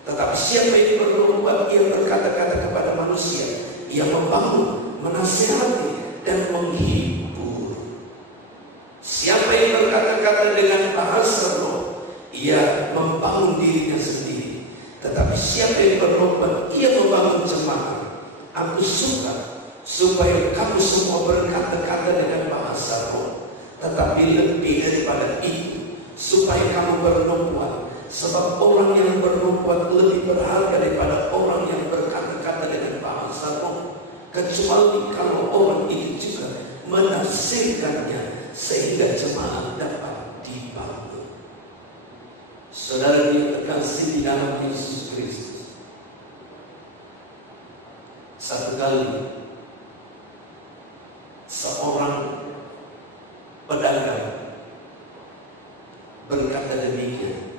Tetapi siapa yang bernubuat, ia berkata-kata kepada manusia, ia membangun, menasihati dan menghibur. Siapa yang berkata-kata dengan bahasa roh, ia membangun dirinya sendiri. Tetapi siapa yang bernubuat, ia membangun jemaat. Aku suka supaya kamu semua berkata-kata dengan bahasa roh, tetapi lebih daripada itu, supaya kamu bernubuat. Sebab orang yang bernubuat lebih berharga daripada orang yang berkata-kata dengan bahasa roh, kecuali kalau orang itu juga menafsirkannya sehingga jemaat dapat dibangun. Saudara yang terkasih di dalam Yesus Kristus, satu kali seorang pedagang berkata demikian,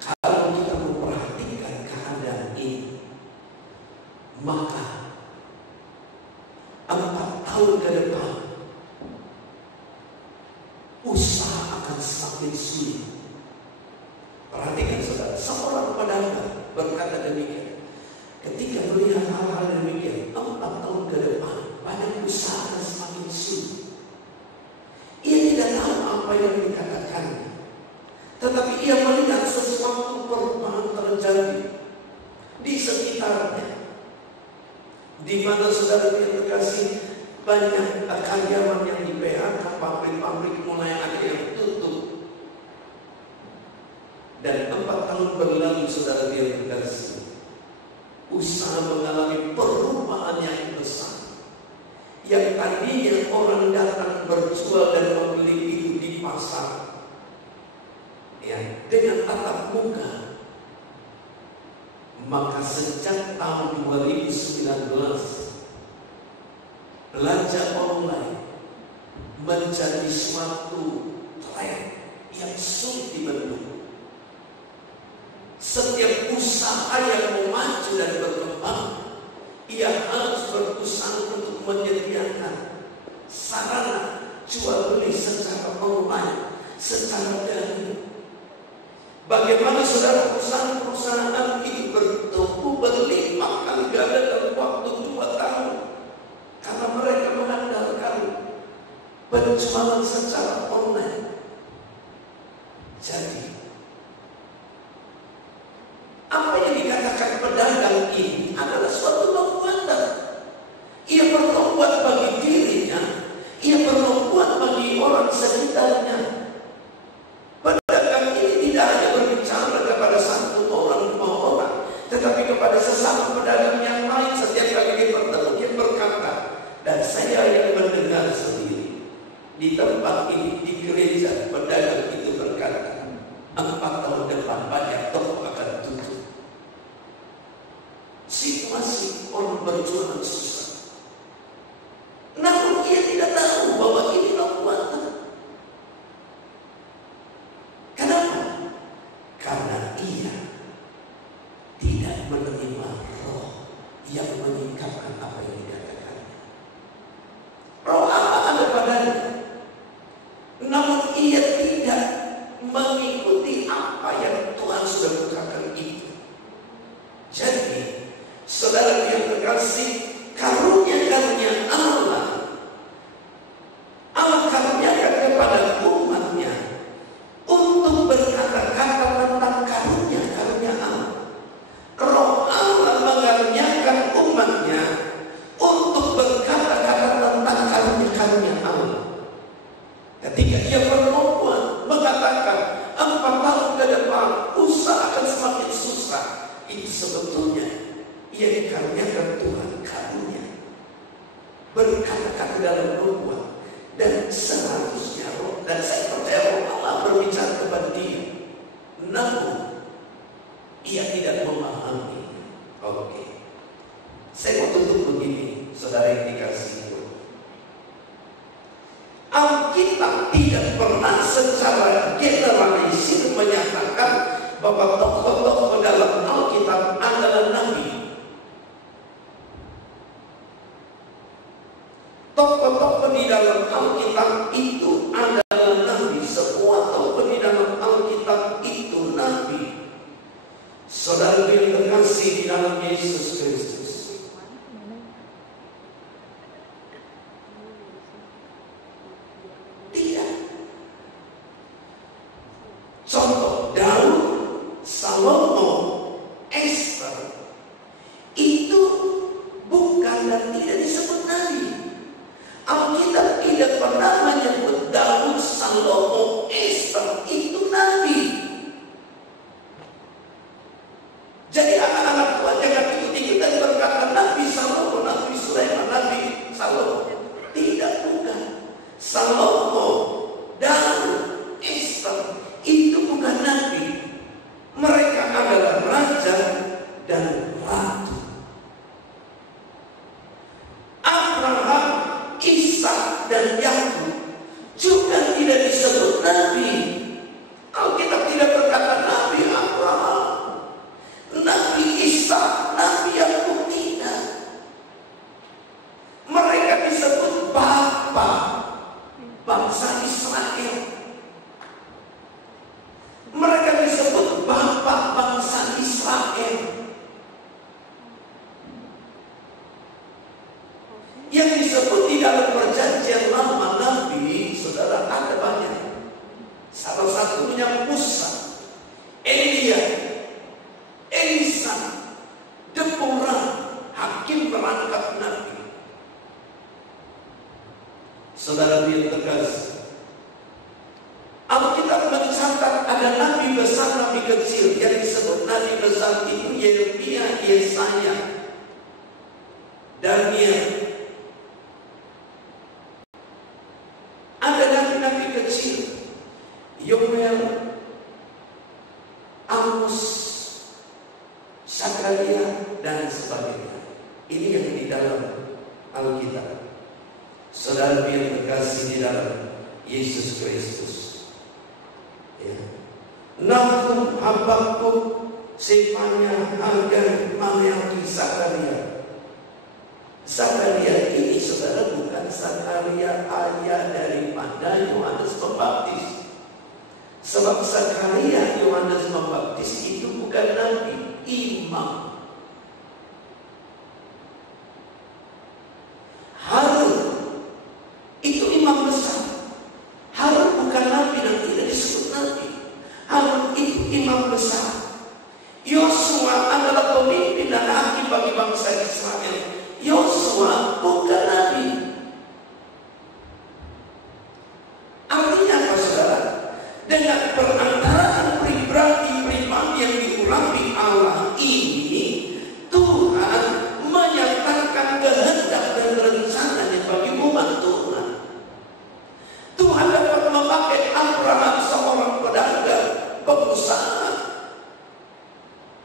kalau kita memperhatikan keadaan ini, maka 4 tahun ke depan usaha akan semakin sulit. Perhatikan saudara, seorang pedagang berkata demikian. Ketika melihat hal-hal demikian, 4 tahun ke depan banyak usaha akan semakin sulit. Ia tidak tahu apa yang dikatakannya, tetapi ia melihat sesuatu perubahan terjadi di sekitarnya, di mana saudara yang terkasih, banyak karyawan yang di PHK, pabrik-pabrik mulai ada yang tutup. Dan 4 tahun berlalu saudara yang terkasih, usaha mengalami perubahan yang besar. Yang tadinya orang datang berjual dan membeli itu di pasar, ya, dengan tatap muka, maka sejak tahun 2019 belanja online menjadi suatu tren yang sulit dibendung. Setiap usaha yang mau maju dan berkembang, ia harus berusaha untuk menyediakan sarana jual beli secara online, secara daring. Bagaimana saudara perusahaan itu bertumbuh berlimpah kali ganda dalam waktu 2 tahun, karena mereka mengandalkan penjualan secara online. Jadi, apa yang dikatakan pedagang ini adalah suatu perbuatan. Ia berbuat bagi dirinya, ia berbuat bagi orang sekitarnya. Pedagang ini tidak hanya berbicara kepada satu orang, 2 orang, tetapi kepada sesama pedagang yang lain. Setiap kali dia bertemu, dia berkata, dan saya yang mendengar sendiri di tempat ini, di gereja, pedagang itu berkata, 4 tahun depan banyak toko akan tutup. Situasi orang berjualan susah, namun ia tidak tahu bahwa ini perbuatan. Kenapa? Karena ia tidak menerima roh yang menyingkapkan apa yang dikatakannya. Roh Allah ada padanya, namun ia tidak mengikuti apa yang Tuhan sudah katakan itu. Jadi, saudara yang terkasih, karunia-karunia Allah karuniakan kepada umatnya untuk berkata-kata tentang karunia-karunia Allah. Roh Allah mengaruniakan umatnya untuk berkata-kata tentang karunia-karunia Allah. Ketika ia bernubuat mengatakan 4 tahun ke depan usaha akan semakin susah, itu sebetulnya ia dikaruniakan Tuhan karunia berkata-kata dalam nubuat. Dan seharusnya roh, dan saya percaya roh Allah berbicara kepada dia, namun ia tidak memahami. Oke, saya mau tutup begini, saudara yang dikasihi. Alkitab tidak pernah secara generalisir menyatakan bahwa tokoh-tokoh dalam Alkitab adalah nabi. Tokoh-tokoh di dalam Alkitab itu adalah nabi. Semua tokoh di dalam Alkitab itu nabi. Saudara yang terkasih di dalam Yesus Kristus, tidak. Contoh Daud, Salomo, Esther itu bukan dan tidak disebut nabi. Alkitab tidak pernah menyebut Daud, Salomo, Esther itu nabi. Jadi anak-anak Tuhan jangan ikut-ikut dan berkata Nabi Salomo, Nabi Sulaiman, Nabi Salomo. Tidak, bukan. Salomo, Daud, Esther itu bukan nabi. Mereka adalah raja dan ratu. Abraham, Ishak dan Yakub juga tidak disebut tercatat ada nabi besar, nabi kecil. Yang disebut nabi besar itu Yeremia, Yesaya, Daniel. Ada nabi-nabi kecil, Yoel, Amos, Zakaria, dan sebagainya. Ini yang di dalam Alkitab. Saudara yang terkasih di dalam Yesus Kristus, ya. Nahum, Habakuk, Sefanya, Hagai, Maleaki, Zakaria. Zakaria ini saudara bukan Zakaria ayah daripada Yohanes Pembaptis. Sebab Zakaria Yohanes Pembaptis itu bukan nabi, imam. Harun itu imam besar. Harun bukan nabi dan tidak disebut nabi. Harun itu imam besar. Yosua adalah pemimpin dan hakim bagi bangsa Israel. Yosua bukan nabi. Artinya apa saudara? Dengan perantaraan pribadi yang diurapi Allah ini, Tuhan menyatakan kehendak dan rencananya bagi umat Tuhan. Tuhan dapat memakai Abraham seorang pedagang, pengusaha.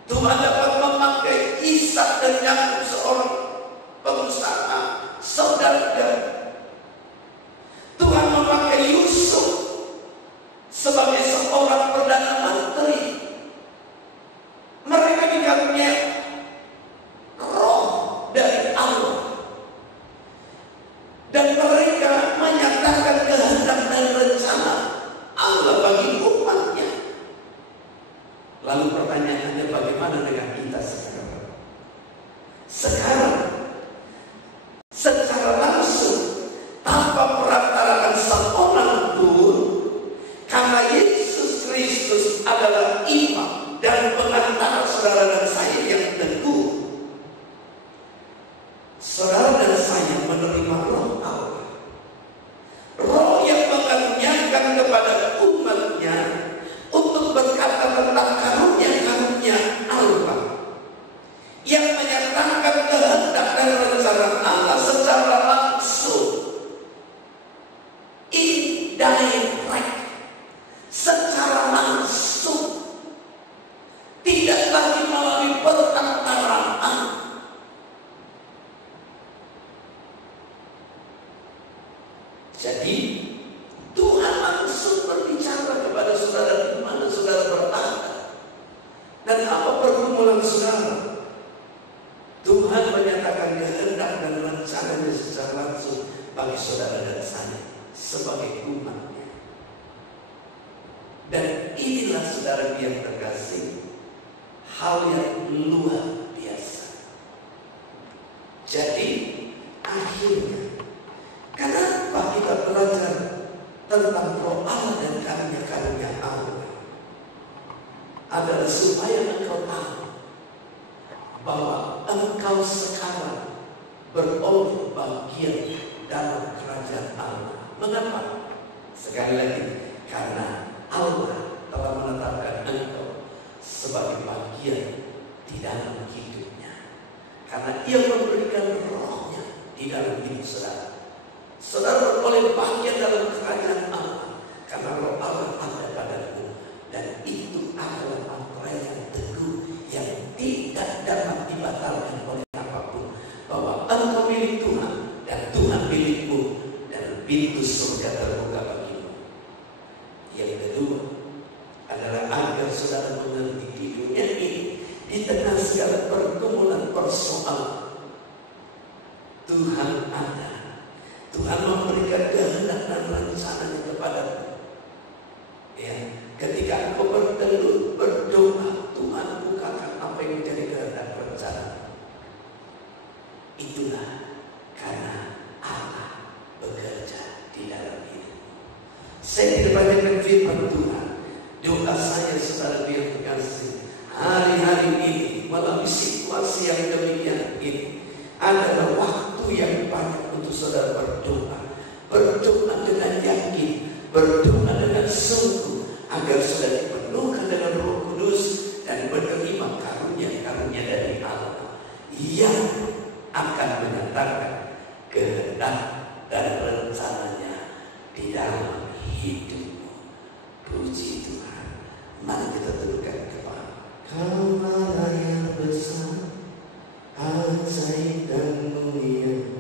Tuhan dapat memakai Ishak dan Yakub seorang pengusaha, saudara. Tuhan memakai Yusuf sebagai seorang perdana menteri. Mereka dikaruniai roh dari Allah, dan mereka menyatakan kehendak dan rencana Allah bagi umatnya. Lalu pertanyaannya, bagaimana dengan kita sekarang? Sekarang secara langsung, tanpa perantaraan seorang pun, karena Yesus Kristus adalah imam dan pengantara saudara dan saya yang teguh, saudara dan saya menerima roh Allah, roh yang mengaruniakan kepada umatnya untuk berkata tentang karunia-karunia Allah, yang menyatakan kehendak dan rencana Allah secara langsung, indirect, secara langsung, tidak lagi melalui perantaraan. Jadi Tuhan langsung berbicara kepada saudara di mana saudara berada dan apa pergumulan saudara. Tuhan menyatakan kehendak dan rencananya secara langsung bagi saudara dan saya sebagai umatnya. Dan inilah saudara yang terkasih, hal yang luar biasa. Jadi akhirnya, kenapa kita belajar tentang roh Allah dan karunia-karunia Allah? Adalah supaya engkau tahu bahwa engkau sekarang beroleh bagian dalam kerajaan Allah. Mengapa? Sekali lagi, karena Allah telah menetapkan engkau sebagai bagian di dalam hidupnya. Karena Ia memberikan rohnya di dalam hidup saudara. Saudara beroleh bagian dalam kerajaan Allah karena roh Allah ada padamu. Dan itu adalah mantra yang teguh yang tidak dapat dibatalkan oleh apapun, bahwa engkau milik Tuhan dan Tuhan milikmu dan pintu surga terbuka bagimu. Yang kedua adalah agar saudara mengerti di dunia ini, di tengah segala pergumulan persoalan, Tuhan ada. Tuhan memberikan kehendak dan rencananya kepadamu. Ya, ketika engkau berteduh berdoa, Tuhan bukakan apa yang menjadi kehendak rencana. Itulah karena Allah bekerja di dalam hidup. Saya tidak banyak firman Tuhan. Doa saya saudara yang terkasih, hari-hari ini melalui situasi yang demikian ini adalah waktu yang banyak untuk saudara berdoa. Berdoa dengan yakin, berdoa dengan sungguh, agar sudah dipenuhkan dengan Roh Kudus dan menerima karunia-karunia dari Allah yang akan menyatakan kehendak dan rencananya di dalam hidupmu. Puji Tuhan. Mari kita tundukkan kepala. Kaulah yang besar, ajaib dan mulia.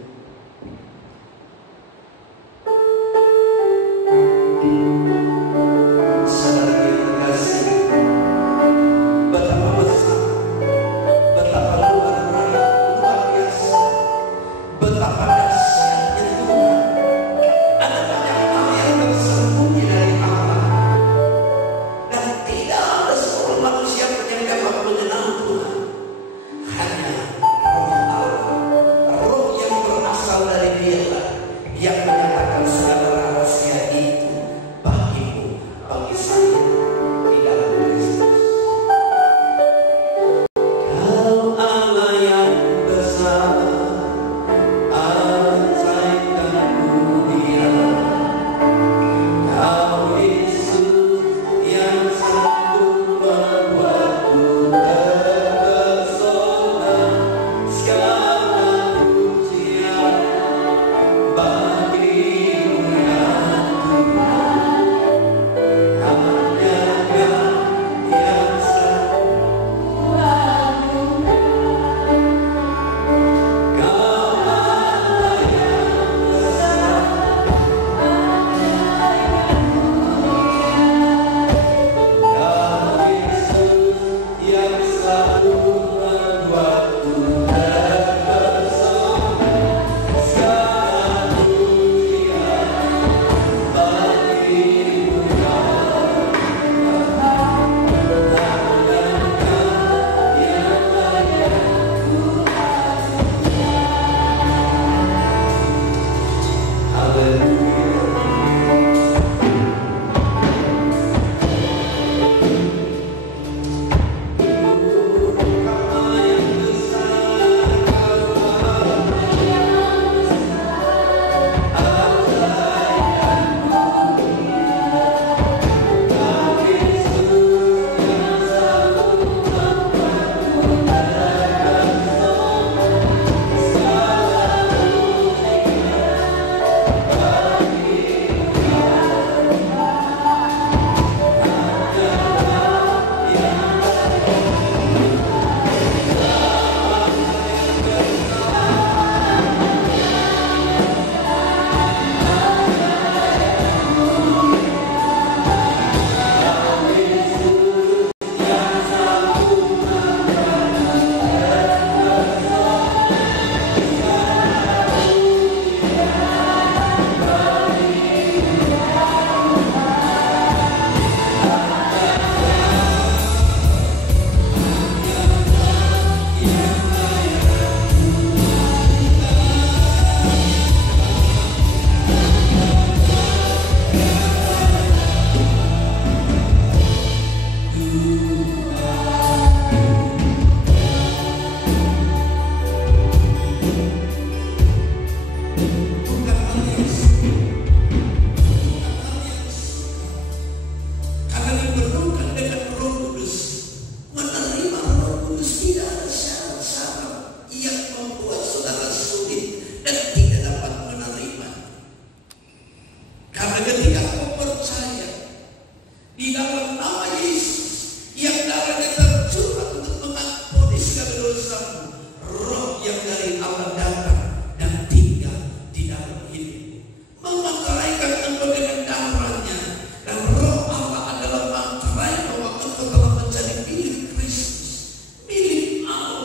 Milik Allah.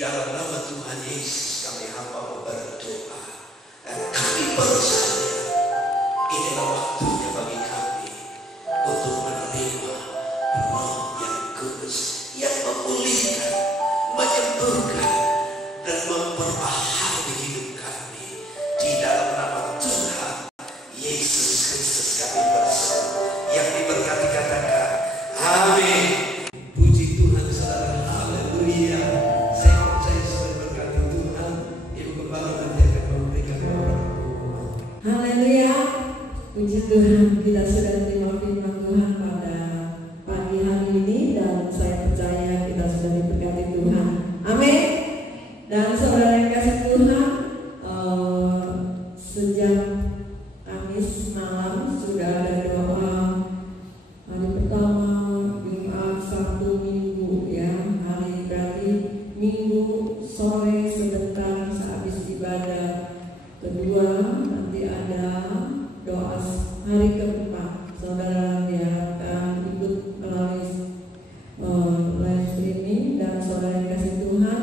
dalam nama Tuhan Yesus kami hamba berdoa. Dan kami percaya inilah waktunya bagi kami untuk menerima Roh yang kudus yang memulihkan, menyembuhkan, dan memperbaharui hidup kami. Di dalam nama Tuhan Yesus Kristus kami berseru. Yang diberkati katakan amin. Puji Tuhan saudara, haleluya. Saya percaya saudara berkati Tuhan. Ibu Gembala nanti akan memberikan beberapa pengumuman. Haleluya. Puji Tuhan, kita sudah terima firman Tuhan pada pagi hari ini, dan saya percaya kita sudah diberkati Tuhan. Amin. Dan saudara yang kasih Tuhan, sejak Kamis malam sudah ada doa hari pertama, Jumat, Sabtu, Minggu, ya. Hari berarti Minggu sore sebentar sehabis ibadah kedua nanti ada doa hari keempat. Saudara ya akan ikut melalui live streaming, dan saudara yang kasih Tuhan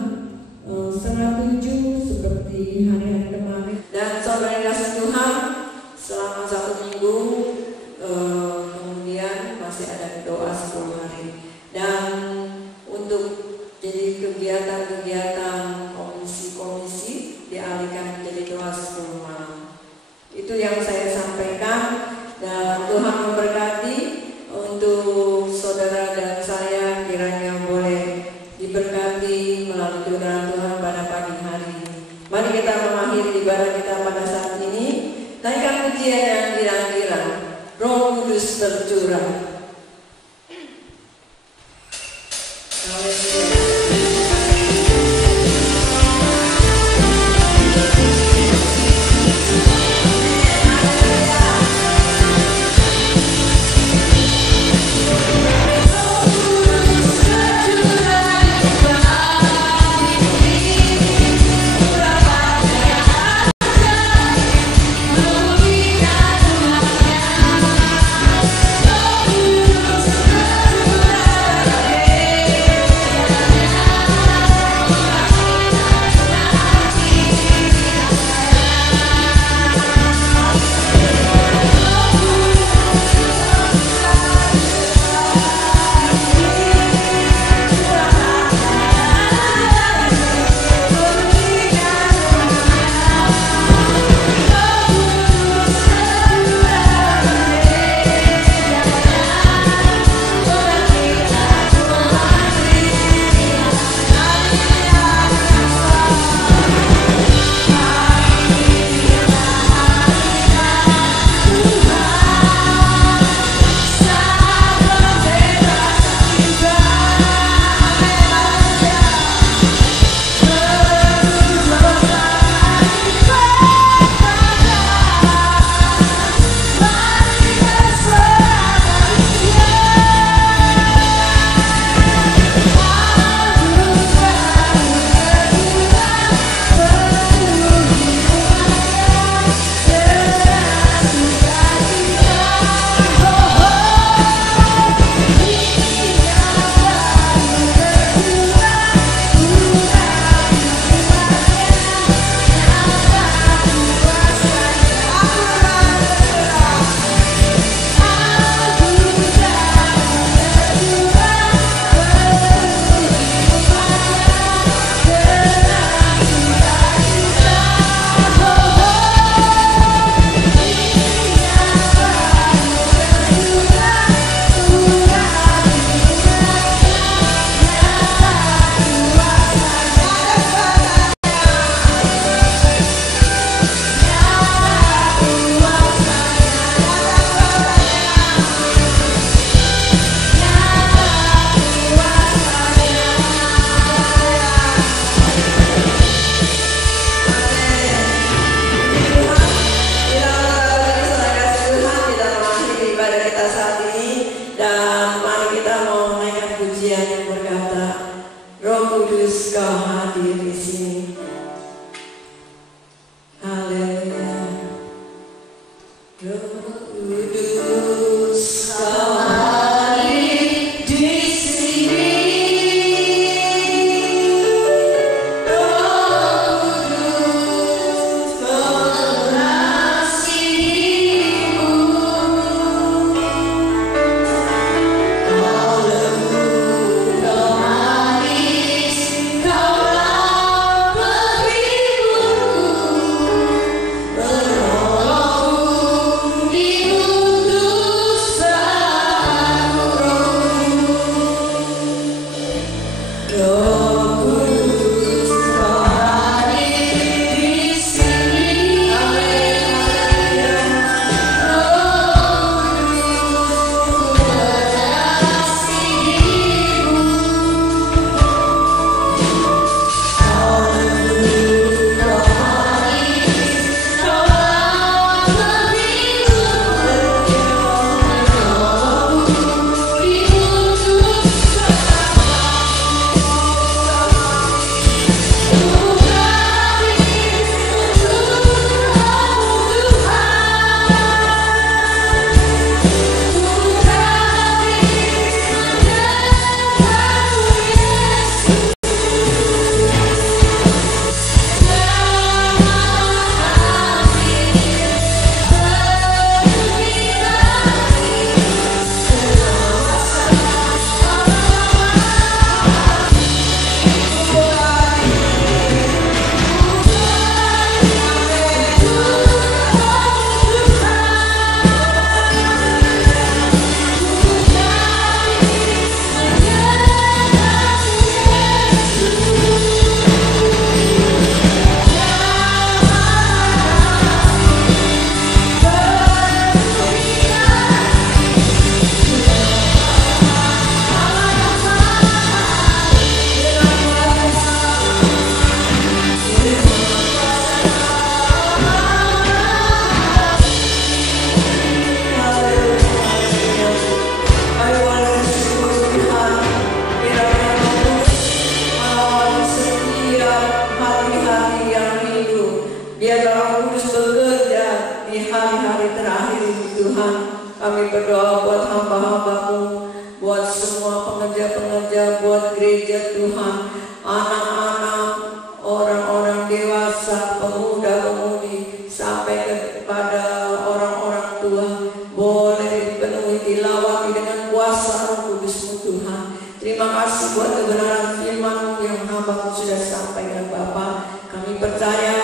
setengah 7 seperti hari-hari kemarin. Dan saudara yang kasih Tuhan, selama 1 minggu kemudian masih ada doa 10 hari. Dan untuk jadi kegiatan-kegiatan komisi-komisi dialihkan menjadi doa 10 malam. Itu yang saya sampaikan, dan Tuhan memberkati untuk saudara dan saya, kiranya boleh diberkati melalui firman Tuhan pada pagi hari ini. Mari kita mengakhiri ibadah kita pada saat ini. Naikkan pujian yang girang-girang, Roh Kudus tercurah. Tuhan. Kami berdoa buat hamba-hamba-Mu, buat semua pengerja-pengerja, buat gereja Tuhan, anak-anak, orang-orang dewasa, pemuda-pemudi, sampai kepada orang-orang tua, boleh dipenuhi, dilawati dengan kuasa Roh Kudus-Mu Tuhan. Terima kasih buat kebenaran firman-Mu yang hamba-Mu sudah sampaikan Bapa. Kami percaya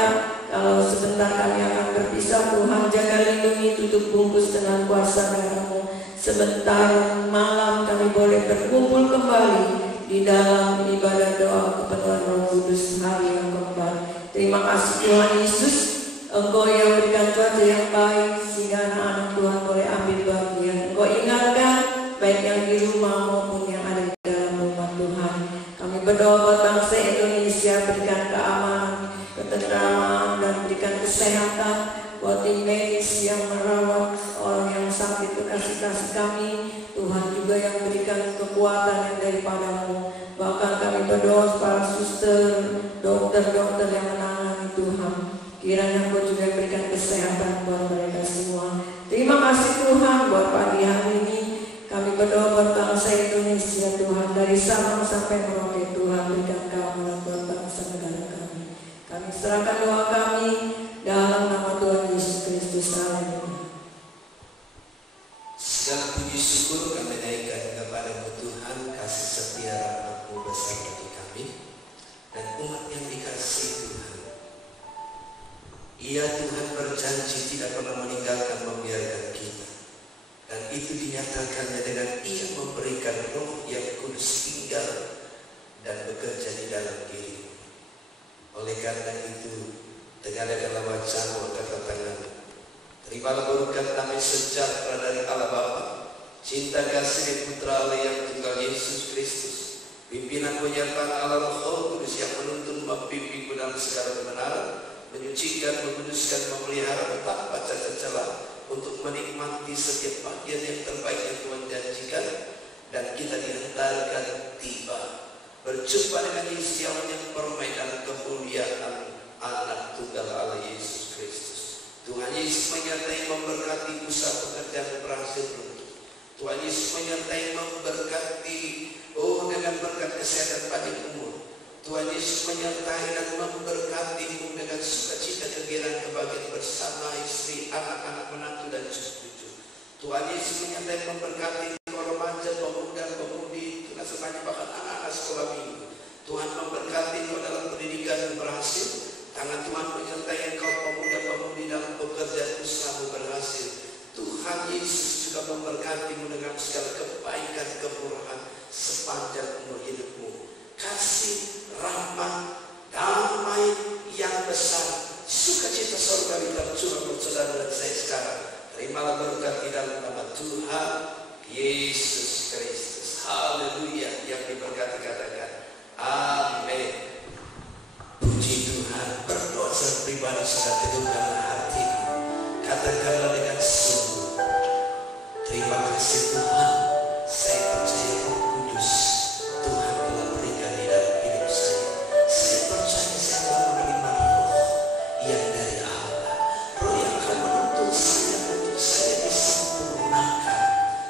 kalau sebentar kami akan berpisah, Tuhan jaga lindungi, tutup bungkus dengan kuasa darah-Mu. Sebentar malam kami boleh berkumpul kembali di dalam ibadah doa kepenuhan Roh Kudus hari yang keempat. Terima kasih Tuhan Yesus, Engkau yang berikan cuaca yang baik sehingga anak-anak Tuhan boleh ambil bagian. Engkau ingatkan baik yang di rumah maupun yang ada di dalam rumah Tuhan. Kami berdoa buat bangsa Indonesia, berikan keamanan, ketentraman, dan berikan kesehatan buat tim medis yang merawat orang yang sakit. Kasih kami Tuhan juga yang berikan kekuatan yang daripada-Mu. Bahkan kami berdoa para suster, dokter-dokter yang menangani Tuhan, kiranya Engkau juga berikan kesehatan buat mereka semua. Terima kasih Tuhan buat pagi hari ini. Kami berdoa buat bangsa Indonesia Tuhan, dari Sabang sampai Merauke. Tuhan berikan keamanan buat bangsa negara kami. Kami serahkan doa kami dalam nama Tuhan Yesus Kristus. Haleluya. Segala puji syukur kami naikkan kepada-Mu Tuhan, kasih setia rahmat-Mu besar bagi kami dan umat yang dikasihi Tuhan. Ia Tuhan berjanji tidak pernah meninggalkan membiarkan kita, dan itu dinyatakannya dengan Ia memberikan Roh yang Kudus tinggal dan bekerja di dalam diri. Oleh karena itu, tegakkanlah wajah-Mu kata tangan. Terimalah berkat damai sejahtera dari Allah Bapa, cinta kasih Putra Allah yang tunggal Yesus Kristus, pimpinan penyertaan Allah Roh Kudus yang menuntun membimbing dalam segala kebenaran, menyucikan, menguduskan, memelihara tanpa cacat celah untuk menikmati setiap bagian yang terbaik yang Tuhan janjikan, dan kita dihantarkan tiba berjumpa dengan Yesus yang permai dalam kemuliaan Anak Tunggal Allah Yesus Kristus. Tuhan Yesus menyertai memberkati usaha pekerjaan berhasil runtuh. Tuhan Yesus menyertai memberkati dengan berkat kesehatan panjang umur. Tuhan Yesus menyertai dan memberkatimu dengan sukacita gembira kebahagiaan bersama istri, anak-anak, menantu dan cucu-cucu. Tuhan Yesus menyertai memberkati remaja, pemuda, pemudi, tunas remaja, bahkan anak-anak sekolah minggu. Tuhan memberkati kau dalam pendidikan berhasil. Tangan Tuhan menyertai engkau pemuda-pemudi dalam pekerjaan usahamu berhasil. Tuhan Yesus juga memberkatimu dengan segala kebaikan, kemurahan sepanjang umur hidupmu. Kasih, rahmat, damai yang besar, sukacita surgawi tercurah buat saudara dan saya sekarang. Terimalah berkat di dalam nama Tuhan Yesus Kristus. Haleluya. Yang diberkati katakan amin. Puji Tuhan. Berdoa secara pribadi sudah teguhkan hati. Katakanlah dengan sungguh, terima kasih Tuhan, saya percaya Roh Kudus Tuhan telah berikan di dalam hidup saya. Saya percaya saya telah menerima Roh yang dari Allah, Roh yang akan menuntun saya untuk saya disempurnakan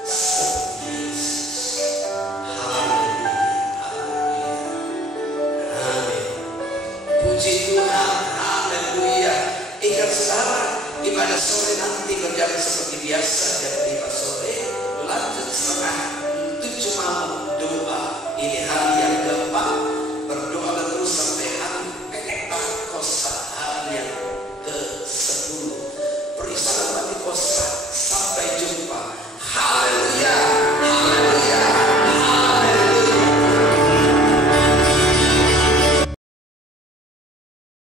seperti Yesus. Haleluya, haleluya, amin. Puji Tuhan, haleluya. Ingat saudara, ibadah sore nanti kerjakan seperti biasa.